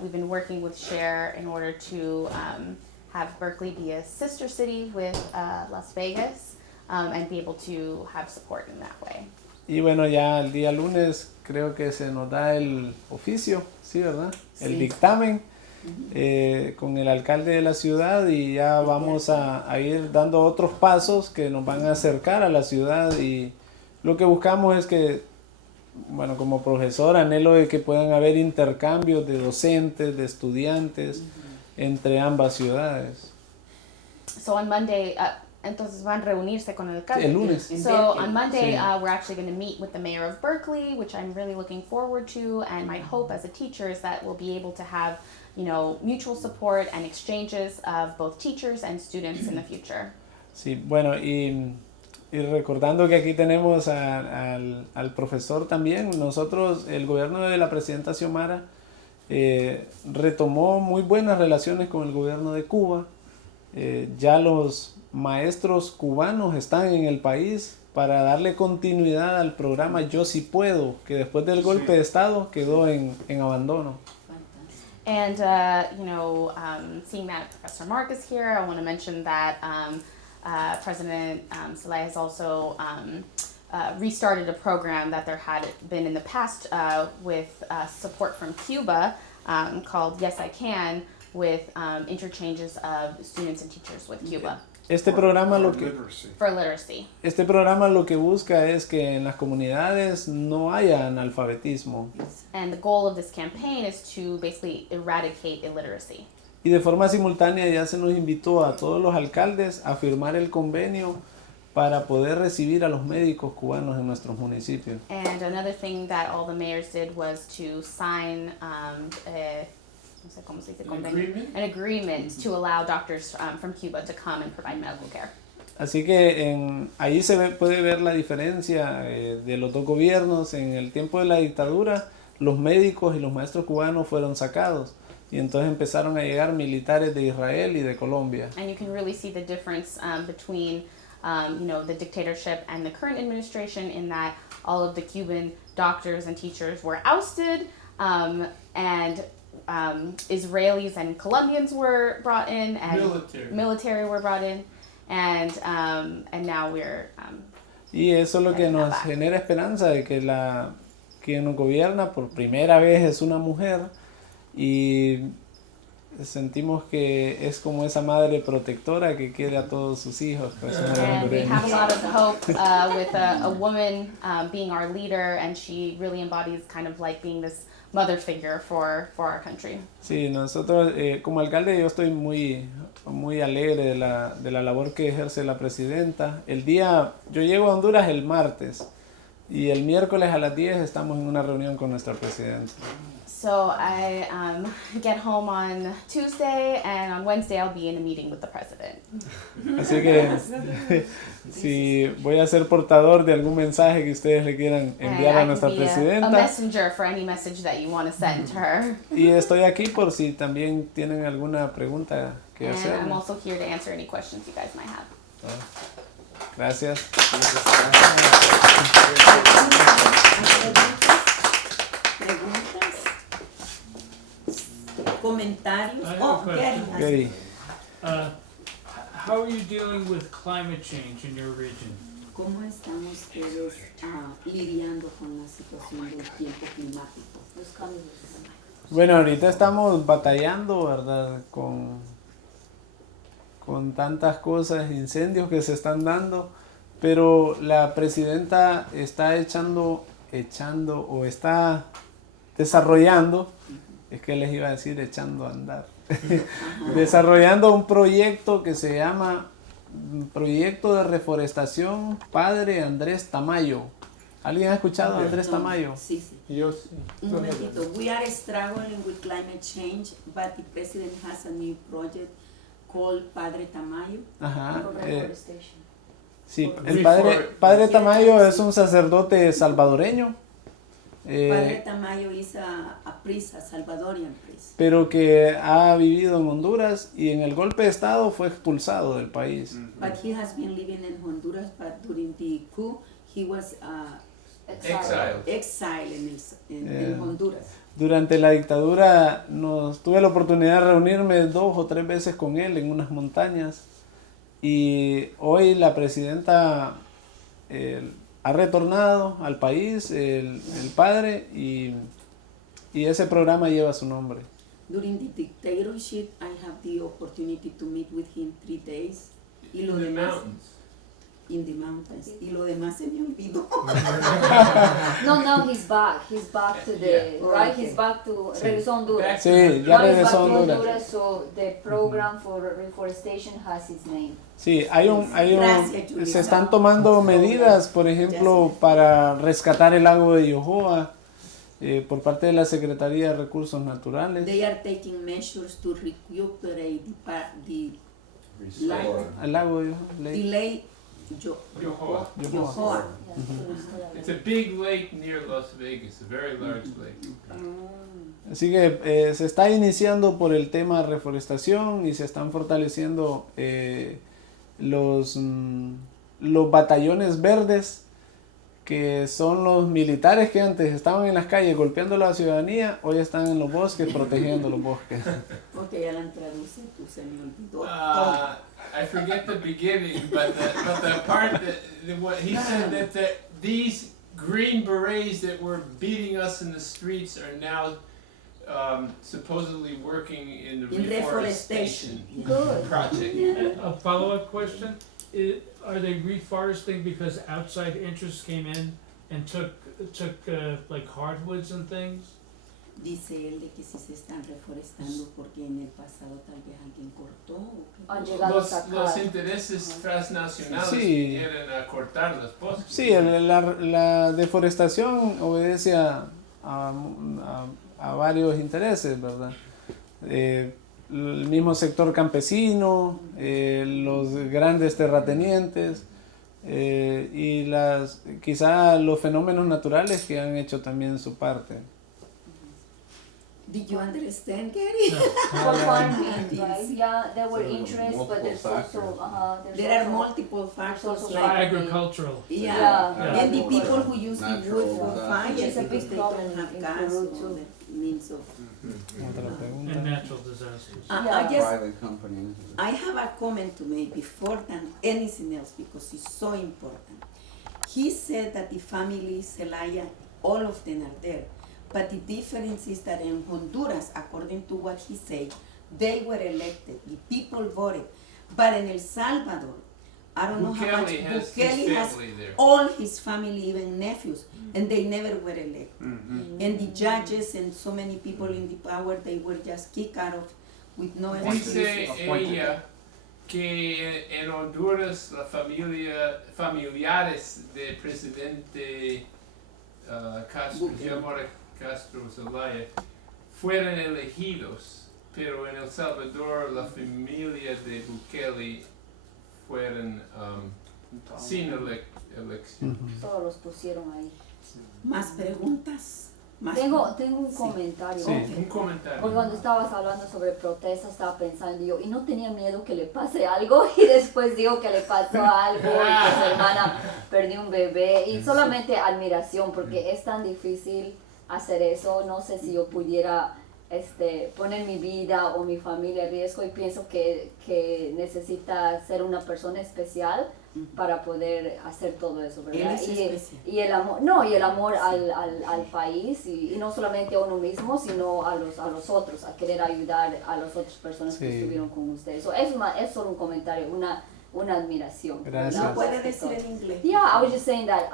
we've been working with Share in order to have Berkeley be a sister city with Las Vegas and be able to have support in that way. Y bueno, ya el día lunes creo que se nos da el oficio, ¿sí, verdad? Sí. El dictamen con el alcalde de la ciudad y ya vamos a ir dando otros pasos que nos van a acercar a la ciudad y lo que buscamos es que, bueno, como profesor anhelo de que puedan haber intercambios de docentes, de estudiantes entre ambas ciudades. So on Monday, entonces van a reunirse con el alcalde. El lunes. So on Monday, Sí. we're actually going to meet with the mayor of Berkeley, which I'm really looking forward to. And my hope as a teacher is that we'll be able to have, mutual support and exchanges of both teachers and students in the future. Sí, bueno, y recordando que aquí tenemos al profesor también, nosotros, el gobierno de la presidenta Xiomara, retomó muy buenas relaciones con el gobierno de Cuba. Ya los maestros cubanos están en el país para darle continuidad al programa Yo Sí Puedo, que después del golpe de Estado quedó en abandono. And, seeing that Professor Mark is here, I want to mention that President Saleh has also restarted a program that there had been in the past with support from Cuba called Yes I Can, with interchanges of students and teachers with Cuba. Este programa For literacy. Este programa lo que busca es que en las comunidades no haya analfabetismo. And the goal of this campaign is to basically eradicate illiteracy. Y de forma simultánea ya se nos invitó a todos los alcaldes a firmar el convenio para poder recibir a los médicos cubanos en nuestros municipios. And another thing that all the mayors did was to sign an agreement to allow doctors from Cuba to come and provide medical care. Así que ahí puede ver la diferencia de los dos gobiernos. En el tiempo de la dictadura, los médicos y los maestros cubanos fueron sacados. Y entonces empezaron a llegar militares de Israel y de Colombia. And you can really see the difference between the dictatorship and the current administration in that all of the Cuban doctors and teachers were ousted, and Israelis and Colombians were brought in, and military were brought in, and now we're y eso es lo que nos genera esperanza de que quien nos gobierna por primera vez es una mujer y sentimos que es como esa madre protectora que quiere a todos sus hijos. And we have a lot of hope with a woman being our leader, and she really embodies kind of like being this mother figure for our country. Sí, nosotros como alcalde yo estoy muy alegre de la labor que ejerce la presidenta. Yo llego a Honduras el martes y el miércoles a las 10 estamos en una reunión con nuestra presidenta. So I get home on Tuesday, and on Wednesday I'll be in a meeting with the president. Así que si voy a ser portador de algún mensaje que ustedes le quieran enviar a nuestra presidenta. A messenger for any message that you want to send to her. Y estoy aquí por si también tienen alguna pregunta que hacer. And I'm also here to answer any questions you guys might have. Gracias. ¿Preguntas? ¿Comentarios? I have a question. Gary. How are you dealing with climate change in your region? ¿Cómo están ustedes lidiando con la situación del tiempo climático? Los cambios. Bueno, ahorita estamos batallando, ¿verdad? Con tantas cosas, incendios que se están dando, pero la presidenta está echando echando o está desarrollando, es que les iba a decir echando a andar, desarrollando un proyecto que se llama Proyecto de Reforestación Padre Andrés Tamayo. ¿Alguien ha escuchado a Andrés No, Tamayo? sí, sí. Yo sí. Un momentito. We are struggling with climate change, but the president has a new project called Padre Tamayo. Ajá. For reforestation. Sí, el padre Tamayo es un sacerdote salvadoreño. Padre Tamayo is a priest, a Salvadorian priest. Pero que ha vivido en Honduras y en el golpe de estado fue expulsado del país. But he has been living in Honduras, but during the coup, he was exiled in Honduras. Durante la dictadura tuve la oportunidad de reunirme 2 o 3 veces con él en unas montañas y hoy la presidenta ha retornado al país, el padre, y ese programa lleva su nombre. During the dictatorship, I have the opportunity to meet with him 3 days. Y lo In the demás, mountains. in the mountains. Y lo demás se me olvidó. No, he's back. He's back to the, Yeah. right? Okay. He's back to, Sí. regresó a Honduras. Sí, Now ya he's back regresó a to Honduras. Honduras, so the program for reforestation has his name. Sí, Gracias, Julia. se están tomando medidas, por ejemplo, Ya sé. para rescatar el lago de Yohoa por parte de la Secretaría de Recursos Naturales. They are taking measures to recuperate the El lago de Yohoa. delay Yohoa. Yohoa. It's a big lake near Las Vegas, a very large lake. Así que se está iniciando por el tema de reforestación y se están fortaleciendo los batallones verdes, que son los militares que antes estaban en las calles golpeando a la ciudadanía, hoy están en los bosques protegiendo los bosques. Ok, Alan, traduce tú, se me olvidó. I forget the beginning, but the part what he said that these Green Berets that were beating us in the streets are now supposedly working in the In reforestation Good. project. A follow-up question, are they reforesting because outside interests came in and took like hardwoods and things? Dice él de que si se están reforestando porque en el pasado tal vez alguien cortó. ¿O qué? Han llegado a Los sacar. intereses transnacionales Sí. quieren cortar los bosques. Sí, la deforestación obedece a varios intereses, ¿verdad? El mismo sector campesino, los grandes terratenientes y quizá los fenómenos naturales que han hecho también su parte. Did you understand, Gary? For farming, Yes. right? Yeah, there were So interests, but multiple there's also, factors. there's There are also- multiple factors also like Agricultural. yeah. Yeah. And the people who use the wood for Natural fire Which is a because big they problem don't have in gas Peru, or too. other means of. Otra And pregunta. natural disasters. I guess Private companies. I have a comment to make before than anything else because it's so important. He said that the family Zelaya, all of them are there. But the difference is that in Honduras, according to what he said, they were elected, the people voted. But in El Salvador, I don't know how much, Bukele has his Bukele has family there. all his family, even nephews, and they never were elected. And the judges and so many people in the power, they were just kicked out of with no Dice excuses. ella que en Honduras la familiares del presidente Castro, Xiomara Castro Zelaya, fueron elegidos, pero en El Salvador la familia de Bukele fueron sin elección. Todos los pusieron ahí. Más preguntas. Más Tengo preguntas? un Sí. comentario. Sí. Un comentario. Porque cuando estabas hablando sobre protestas, estaba pensando yo, y no tenía miedo que le pase algo, y después digo que le pasó algo, y que su hermana perdió un bebé, y solamente admiración, porque es tan difícil hacer eso. No sé si yo pudiera poner mi vida o mi familia en riesgo, y pienso que necesita ser una persona especial para poder hacer todo eso, Él ¿verdad? es especial. Y el amor, no, y el amor al país, y no solamente a uno mismo, sino a los otros, a querer ayudar a las otras personas que Sí. estuvieron con ustedes. So, es solo un comentario, una admiración. Gracias. ¿verdad? No puede decir en inglés. Yeah, I was just saying that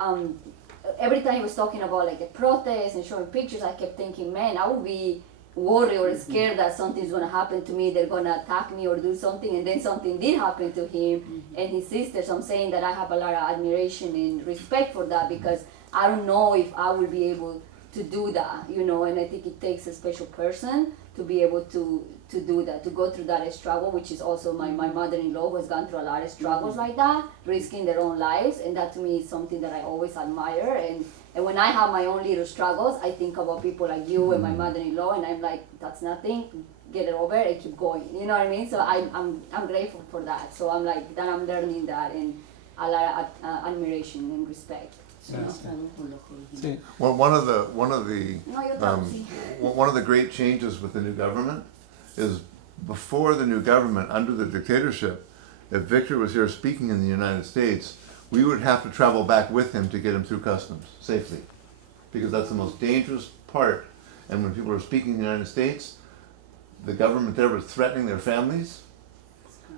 every time he was talking about like the protests and showing pictures, I kept thinking, man, I would be worried or scared that something's gonna happen to me, they're gonna attack me or do something, and then something did happen to him and his sister. So I'm saying that I have a lot of admiration and respect for that, because I don't know if I will be able to do that, you know, and I think it takes a special person to be able to do that, to go through that struggle, which is also my mother-in-law, who has gone through a lot of struggles like that, risking their own lives, and that to me is something that I always admire. And when I have my own little struggles, I think about people like you and my mother-in-law, and I'm like, that's nothing, get it over and keep going, you know what I mean? So I'm grateful for that. So I'm like, that I'm learning that, and a lot of admiration and respect. Sí. Well, one of the No, yo también. one of the great changes with the new government is, before the new government, under the dictatorship, if Victor was here speaking in the United States, we would have to travel back with him to get him through customs safely, because that's the most dangerous part. And when people are speaking in the United States, the government there was threatening their families,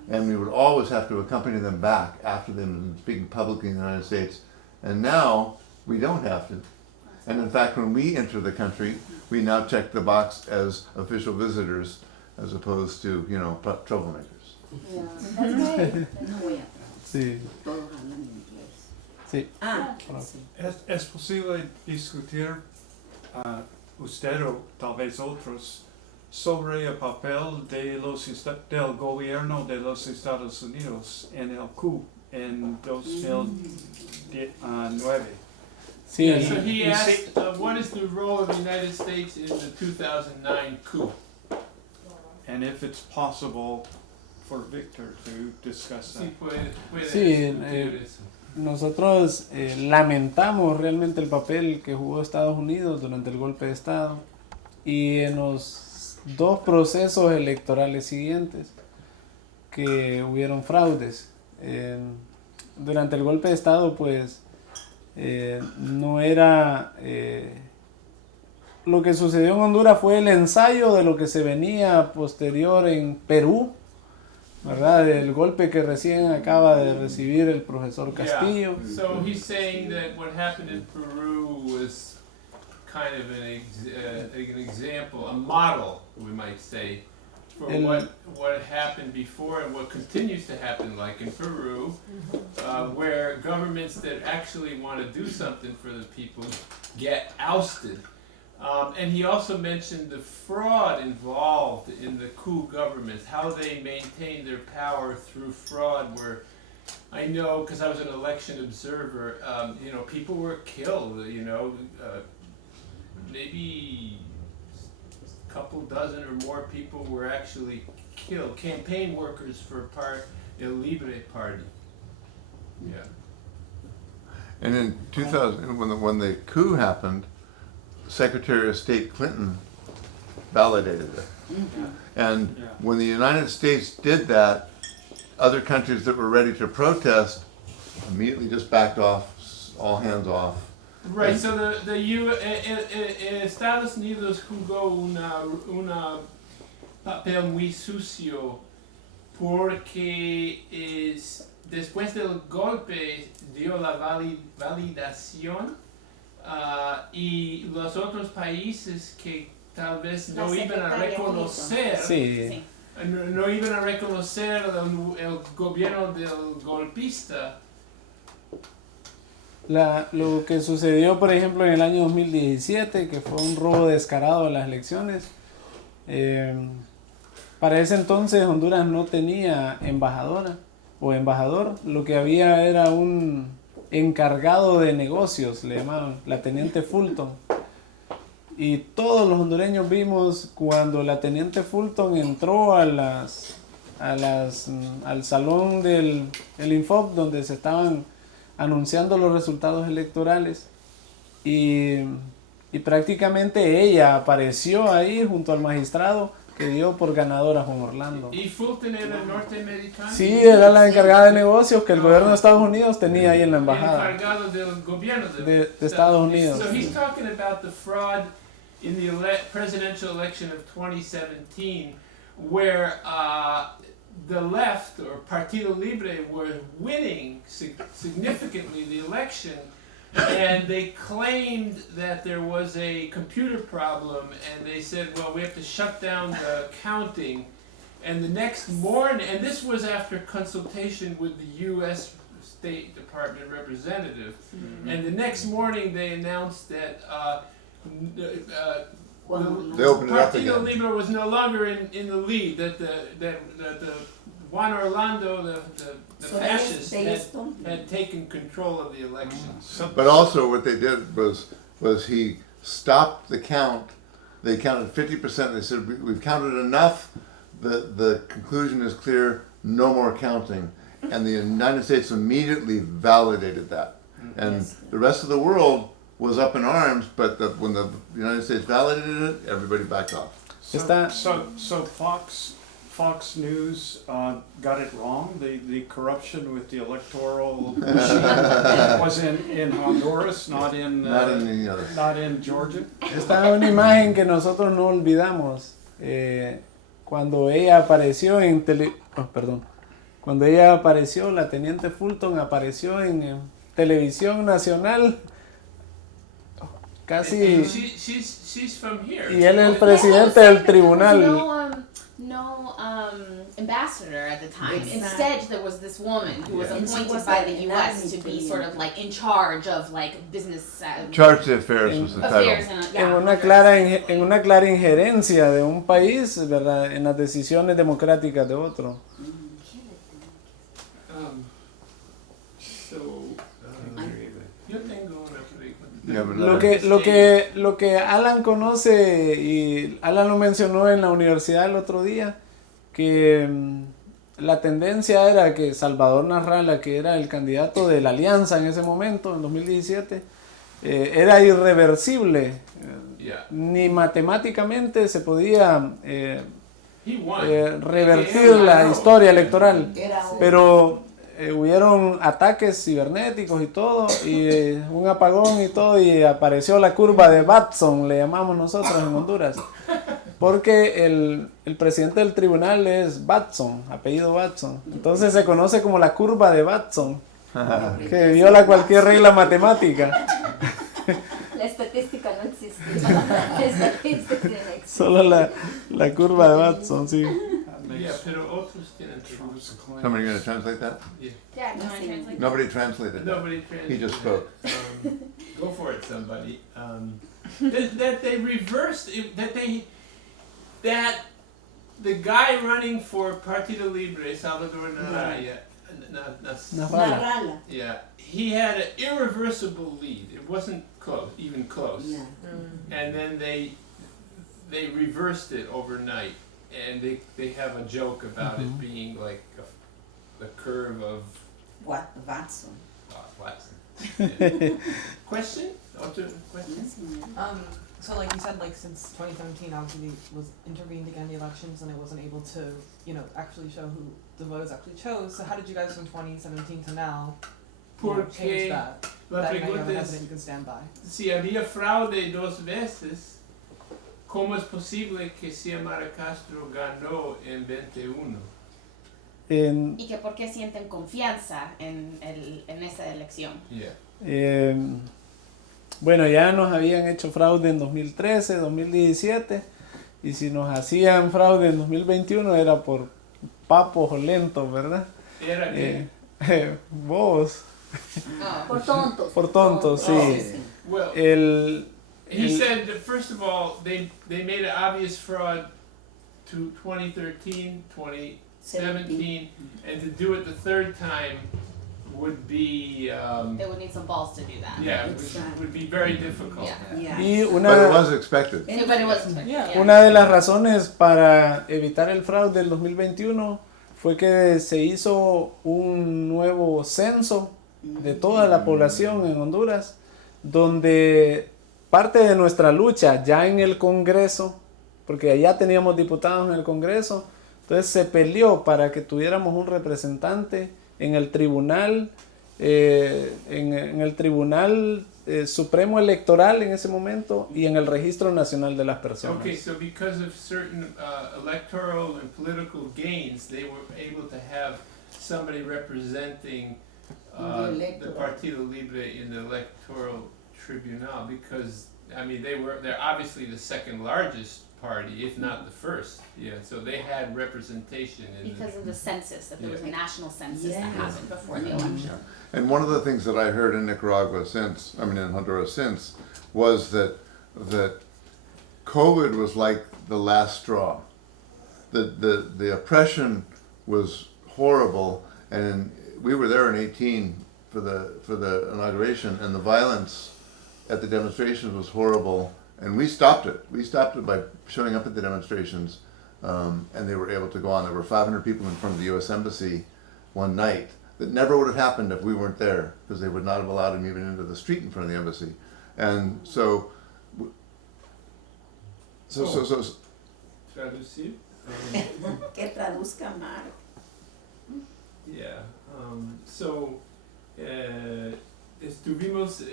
and we would always have to accompany them back after them speaking publicly in the United States. And now we don't have to. And in fact, when we enter the country, we now check the box as official visitors, as opposed to, you know, troublemakers. Yeah, that's great. No voy atrás. Sí. Todos hablan inglés. Sí. Ah, sí. ¿Es posible discutir usted o tal vez otros sobre el papel de del gobierno de los Estados Unidos en el coup en 2009? Sí, Yeah, so he asked, what is the role of the United States in the 2009 coup? And if it's possible for Victor to discuss that. Sí, puede Sí, discutir eso. nosotros lamentamos realmente el papel que jugó Estados Unidos durante el golpe de Estado y en los dos procesos electorales siguientes que hubieron fraudes. Durante el golpe de Estado, pues, no era... lo que sucedió en Honduras fue el ensayo de lo que se venía posterior en Perú, ¿verdad? Del golpe que recién acaba de recibir el profesor Castillo. Yeah. So he's saying that what happened in Peru was kind of an example, a model, we might say, for what happened before and what continues to happen, like in Peru, where governments that actually want to do something for the people get ousted. And he also mentioned the fraud involved in the coup governments, how they maintain their power through fraud, where I know, because I was an election observer, you know, people were killed, you know, maybe a couple dozen or more people were actually killed, campaign workers for El Libre Party. Yeah. And in 2000, when the coup happened, Secretary of State Clinton validated it. And when the United States did that, other countries that were ready to protest immediately just backed off, all hands off. Right, so Estados Unidos jugó una papel muy sucio porque después del golpe dio la validación y los otros países que tal vez no iban a reconocer, Sí. no iban a reconocer el gobierno del golpista. Lo que sucedió, por ejemplo, en el año 2017, que fue un robo descarado de las elecciones, para ese entonces Honduras no tenía embajadora o embajador, lo que había era un encargado de negocios, le llamaban, la teniente Fulton. Y todos los hondureños vimos cuando la teniente Fulton entró al salón del Infob, donde se estaban anunciando los resultados electorales, y prácticamente ella apareció ahí junto al magistrado que dio por ganador a Juan Orlando. ¿Y Fulton era norteamericano? Sí, era la encargada de negocios que el gobierno de Estados Unidos tenía ahí en la embajada Encargado del gobierno de Estados Unidos. So he's talking about the fraud in the presidential election of 2017, where the left or Partido Libre were winning significantly the election, and they claimed that there was a computer problem, and they said, well, we have to shut down the counting. And the next morning, and this was after consultation with the U.S. State Department representative, and the next morning they announced that They opened it up Partido again. Libre was no longer in the lead, that the Juan Orlando, the So fascist, they stopped. had taken control of the elections. But also what they did was he stopped the count. They counted 50%. They said, we've counted enough. The conclusion is clear, no more counting. And the United States immediately validated that. And the rest of the world was up in arms, but when the United States validated it, everybody backed off. So Fox News got it wrong. The corruption with the electoral machine was in Honduras, not in any other. not in Georgia. Está una imagen que nosotros no olvidamos. Cuando ella apareció cuando ella apareció, la teniente Fulton apareció en televisión nacional, casi, And she's from here. y él es el presidente del tribunal. No ambassador at the time. Exactly. Instead, there was this woman who was Yeah. And she appointed was by like the an U.S. army to be queen. sort of like in charge of like business Charge de Affairs was the affairs title. and En una clara injerencia de un país, ¿verdad?, en las decisiones democráticas de otro. Yo tengo una pregunta. Yeah, but Lo que Alan conoce, y Alan lo mencionó en la universidad el otro día, que la tendencia era que Salvador Narrala, que era el candidato de la alianza en ese momento, en 2017, era irreversible. Yeah. Ni matemáticamente se podía He won. revertir la historia electoral. Era Pero hubieron ataques cibernéticos y todo, y un apagón y todo, y apareció la curva de Watson, le llamamos nosotros en Honduras, porque el presidente del tribunal es Watson, apellido Watson, entonces se conoce como la curva de Watson, que viola cualquier regla matemática. La estadística no existe. La estadística no existe. Solo la curva de Watson, sí. Yeah, pero otros tienen Trump's claim. Somebody going to translate that? Yeah, can I translate? Nobody translated that. Nobody He translated. just spoke. Go for it, somebody. That they reversed it, that the guy running for Partido Libre, Salvador Naraya, Narrala. yeah, he had an irreversible lead. It wasn't even close. Yeah. And then they reversed it overnight, and they have a joke about it being like the curve of What? Watson. Watson. Yeah. Question? Other question? Yes, ma'am. So like you said, like since 2017, obviously was intervened again the elections, and it wasn't able to, actually show who the voters actually chose. So how did you guys from 2017 to now change Porque that? la That now you have a pregunta president es, you can stand by. si había fraude dos veces, ¿cómo es posible que Xiomara Castro ganó en 21? Y que por qué sienten confianza en esta elección. Yeah. Bueno, ya nos habían hecho fraude en 2013, 2017, y si nos hacían fraude en 2021 era por papos o lentos, ¿verdad? Era que, Vos, Por tontos. por tontos, sí. well, he said that first of all, they made an obvious fraud to 2013, 2017, and to do it the third time would be, They would need some balls to do that. yeah, would be very difficult. Yeah. Yeah. Y But it was expected. Sí, but it was expected, yeah. una de las razones para evitar el fraude del 2021 fue que se hizo un nuevo censo de toda la población en Honduras, donde parte de nuestra lucha ya en el Congreso, porque allá teníamos diputados en el Congreso, entonces se peleó para que tuviéramos un representante en el tribunal, en el Tribunal Supremo Electoral en ese momento y en el Registro Nacional de las Personas. Okay, so because of certain electoral and political gains, they were able to have somebody representing the Partido Libre in the electoral tribunal because I mean they're obviously the second largest party, if not the first. Yeah, so they had representation in Because of the census, that there was a national census Yeah. that happened before the election. And one of the things that I heard in Nicaragua in Honduras since, was that COVID was like the last straw. The oppression was horrible, and we were there in 18 for the inauguration, and the violence at the demonstrations was horrible, and we stopped it. We stopped it by showing up at the demonstrations, and they were able to go on. There were 500 people in front of the U.S. Embassy one night. That never would have happened if we weren't there, because they would not have allowed them even into the street in front of the embassy. And so Traducir? Que traduzca Mark. Yeah. So estuvimos.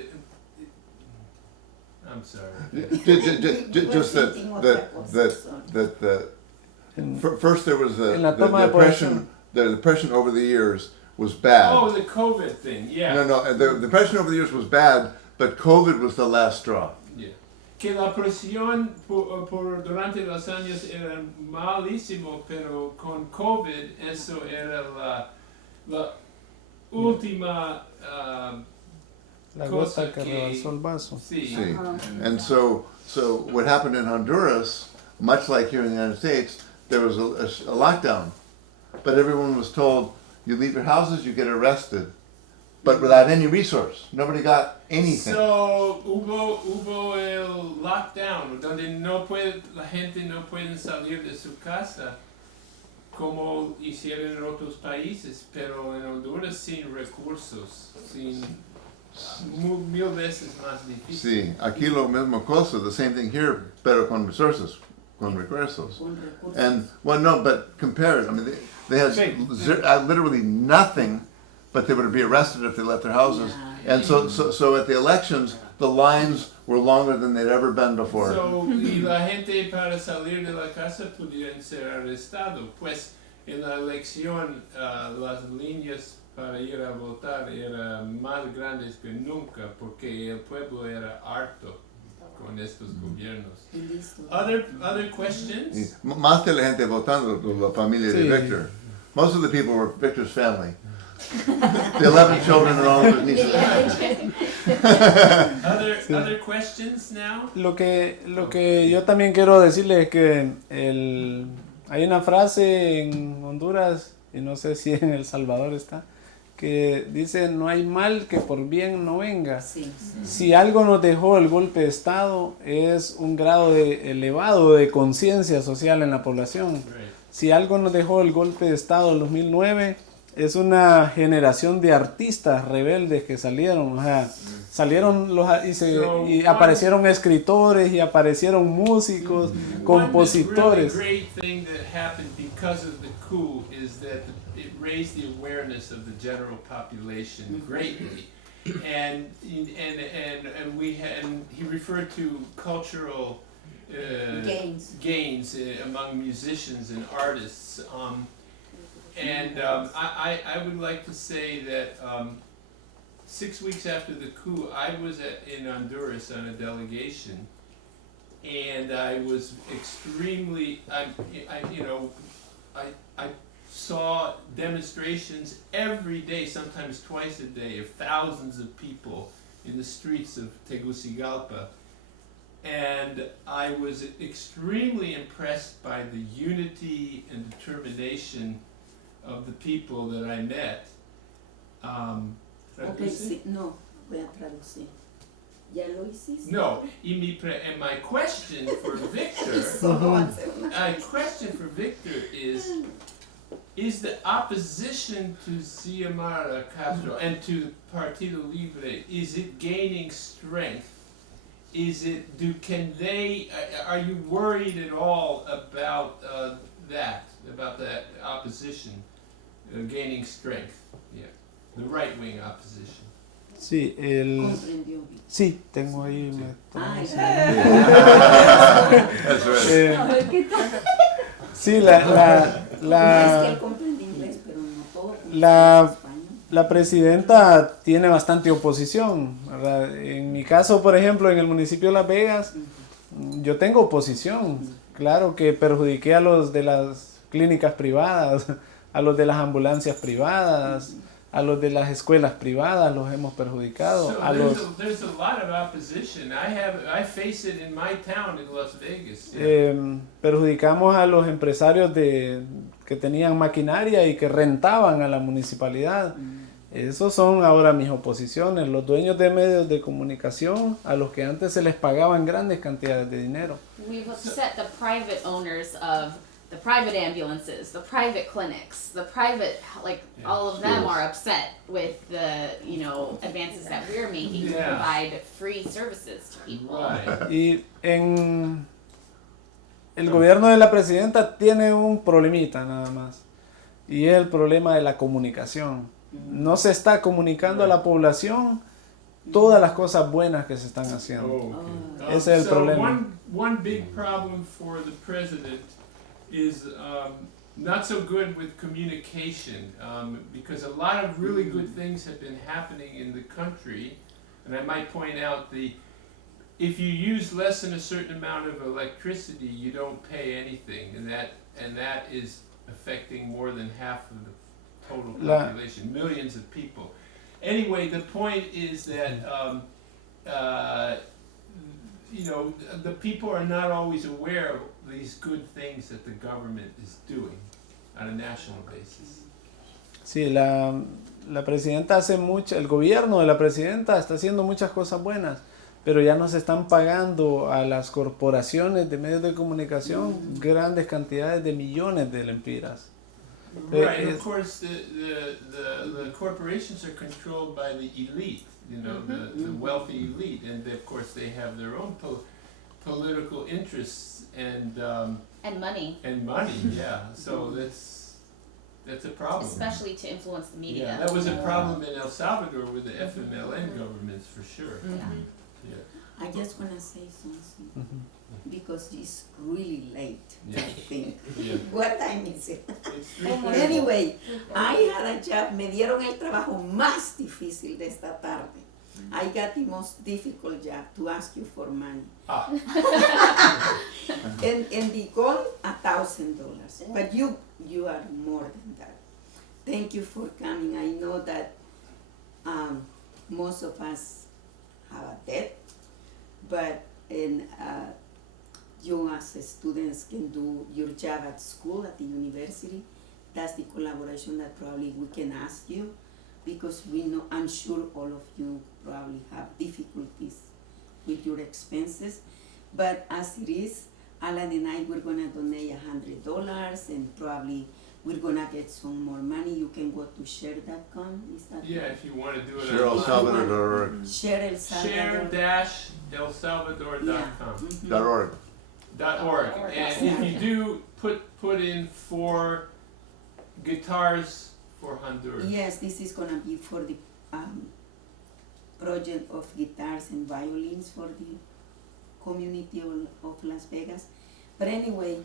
I'm sorry. just first there was En la the toma de oppression. The depression over the years was bad. Oh, the COVID thing. Yeah. No. The depression over the years was bad, but COVID was the last straw. Yeah. Que la presión durante los años era malísimo, pero con COVID eso era la última La cosa gota que rebasó el vaso. Sí. See, and so what happened in Honduras, much like here in the United States, there was a lockdown, but everyone was told, you leave your houses, you get arrested, but without any resource. Nobody got anything. So hubo el lockdown donde la gente no puede salir de su casa como hicieron en otros países, pero en Honduras sin recursos, sin mil veces más difícil. Sí, aquí lo mismo cosa, the same thing here, pero con resources, con recursos. Con recursos. And, well, no, but compare it. I mean, they had literally nothing, but they would be arrested if they left their houses. Yeah. And so at the elections, the lines were longer than they'd ever been before. So, y la gente para salir de la casa pudieran ser arrestado. Pues en la elección las líneas para ir a votar eran más grandes que nunca porque el pueblo era harto con estos gobiernos. Y listo. Other questions? Y más de la gente votando, la familia de Sí. Victor. Most of the people were Victor's family. The 11 children and all of his nieces. Other questions now? Lo que yo también quiero decirles es que hay una frase en Honduras, y no sé si en El Salvador está, que dice, no hay mal que por bien no venga. Sí. Si algo nos dejó el golpe de Estado es un grado elevado de conciencia social en la población. Right. Si algo nos dejó el golpe de Estado en 2009 es una generación de artistas rebeldes que salieron, o sea, salieron y aparecieron escritores y aparecieron músicos, compositores. One really great thing that happened because of the coup is that it raised the awareness of the general population greatly, and he referred to cultural gains among musicians and artists. I would like to say that 6 weeks after the coup, I was in Honduras on a delegation, and I was extremely, I saw demonstrations every day, sometimes twice a day, of thousands of people in the streets of Tegucigalpa. And I was extremely impressed by the unity and determination of the people that I met. Okay, sí, no, voy a traducir. ¿Ya lo hiciste? No, and my question for Victor, Solo hacer una. my question for Victor is the opposition to Xiomara Castro and to Partido Libre, is it gaining strength? Are you worried at all about that opposition gaining strength? Yeah, the right-wing opposition. Sí, Comprendió. sí, tengo ahí. Ay, That's right. Sí, es que él comprende inglés, pero no todo. la- Español. La presidenta tiene bastante oposición, ¿verdad? En mi caso, por ejemplo, en el municipio de Las Vegas, yo tengo oposición. Claro que perjudiqué a los de las clínicas privadas, a los de las ambulancias privadas, a los de las escuelas privadas, los hemos perjudicado. So A los, there's a lot of opposition. I face it in my town in Las Vegas. perjudicamos a los empresarios que tenían maquinaria y que rentaban a la municipalidad. Esos son ahora mis oposiciones, los dueños de medios de comunicación a los que antes se les pagaban grandes cantidades de dinero. We've upset the private owners of the private ambulances, the private clinics, the private, like, Yeah. all of them Schools. are upset with the, advances that we're making to Yeah. provide free services to people. Right. Y el gobierno de la presidenta tiene un problemita nada más, y es el problema de la comunicación. No se está comunicando a la población todas las cosas buenas que se están haciendo. Oh, okay. Ese es el so problema. one big problem for the president is not so good with communication, because a lot of really good things have been happening in the country, and I might point out if you use less than a certain amount of electricity, you don't pay anything, and that is affecting more than half of the total population, millions of people. Anyway, the point is that the people are not always aware of these good things that the government is doing on a national basis. Sí, la presidenta hace mucho, el gobierno de la presidenta está haciendo muchas cosas buenas, pero ya no se están pagando a las corporaciones de medios de comunicación grandes cantidades de millones de lempiras. Right, and of course the corporations are controlled by the elite, the wealthy elite, and of course they have their own political interests and money, yeah. So that's a problem. especially to influence the media. Yeah, that was a problem in El Salvador with the FMLN governments for sure. Yeah. I just want to say something because it's really late, Yeah. I think. Yeah. What time is it? It's 3:30. Anyway, I had a job, me dieron el trabajo más difícil de esta tarde. I got the most difficult job to ask you for money. Ah. And the goal, $1,000. But you are more than that. Thank you for coming. I know that most of us have a debt, but you as students can do your job at school, at the university. That's the collaboration that probably we can ask you, because we know, I'm sure all of you probably have difficulties with your expenses. But as it is, Alan and I, we're gonna donate $100, and probably we're gonna get some more money. You can go to share.com, is that Yeah, right? if you want to do it. ShareElSalvador.org. Share El Salvador. Share-elsalvador.com. Yeah. .org. .org. And if you do put in for guitars for Honduras. Yes, this is gonna be for the project of guitars and violins for the community of Las Vegas. But anyway,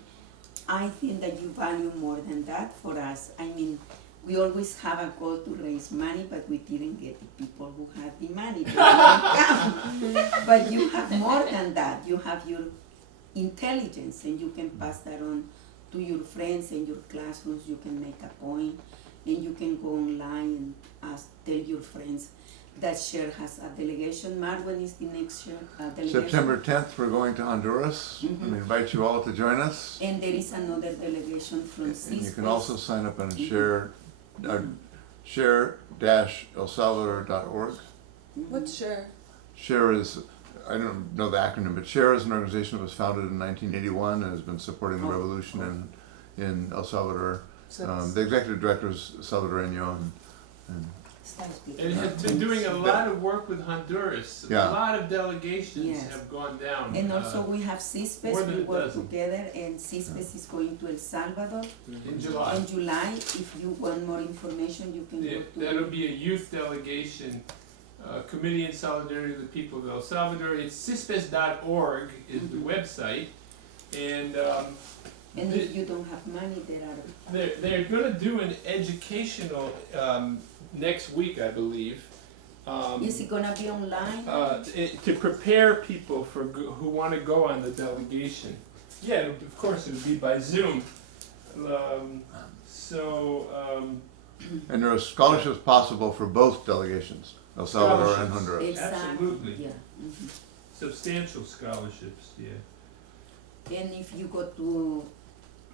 I think that you value more than that for us. I mean, we always have a goal to raise money, but we didn't get the people who had the money. They didn't come. But you have more than that. You have your intelligence, and you can pass that on to your friends and your classrooms. You can make a point, and you can go online and tell your friends that Share has a delegation. Mark, when is the next Share delegation? September 10th, we're going to Honduras. We invite you all to join us. And there is another delegation from And you CISPES. can also sign up on share-elsalvador.org. What's Share? Share is, I don't know the acronym, but Share is an organization that was founded in 1981 and has been supporting the revolution in El Salvador. The executive director is Salvadoreño, and It has been doing a lot of work with Honduras. Yeah. A lot of delegations Yes. have gone down. And also we have CISPES, more than we a work dozen. together, and CISPES is going to El Salvador in July. in July. If you want more information, you can go to. That'll be a youth delegation, Committee in Solidarity with the People of El Salvador. It's cispes.org is the website, and And if you don't have money, there are. they're going to do an educational next week, I believe. Is it gonna be online? To prepare people for who want to go on the delegation. Yeah, of course, it would be by Zoom. And there are scholarships possible for both delegations, El Salvador and Scholarships. Honduras. Exactly. Absolutely. Yeah. Mhm. Substantial scholarships, yeah. And if you go to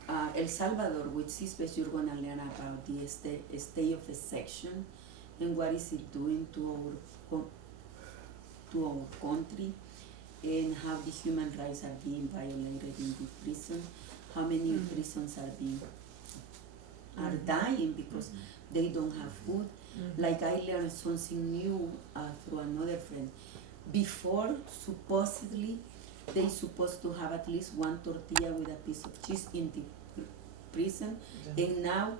El Salvador with CISPES, you're gonna learn about the state of a section and what is it doing to our country, and how the human rights are being violated in the prison, how many prisons are dying because they don't have food. Like I learned something new through another friend. Before, supposedly, they supposed to have at least one tortilla with a piece of cheese in the prison, and now,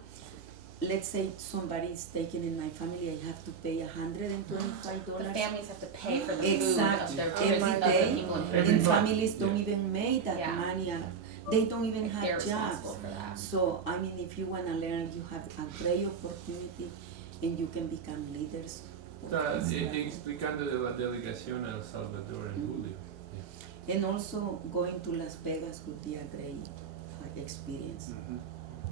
let's say somebody is taken in my family, I have to pay $125. The families have to pay for the Exactly. food of their Every prison, day. the people in Every And month. families don't even make that Yeah. money. They don't even Like, they're have responsible jobs. for that. So, I mean, if you want to learn, you have a great opportunity and you can become leaders. Explicando de la delegación a El Salvador en julio. And also going to Las Vegas would be a great experience. Mhm.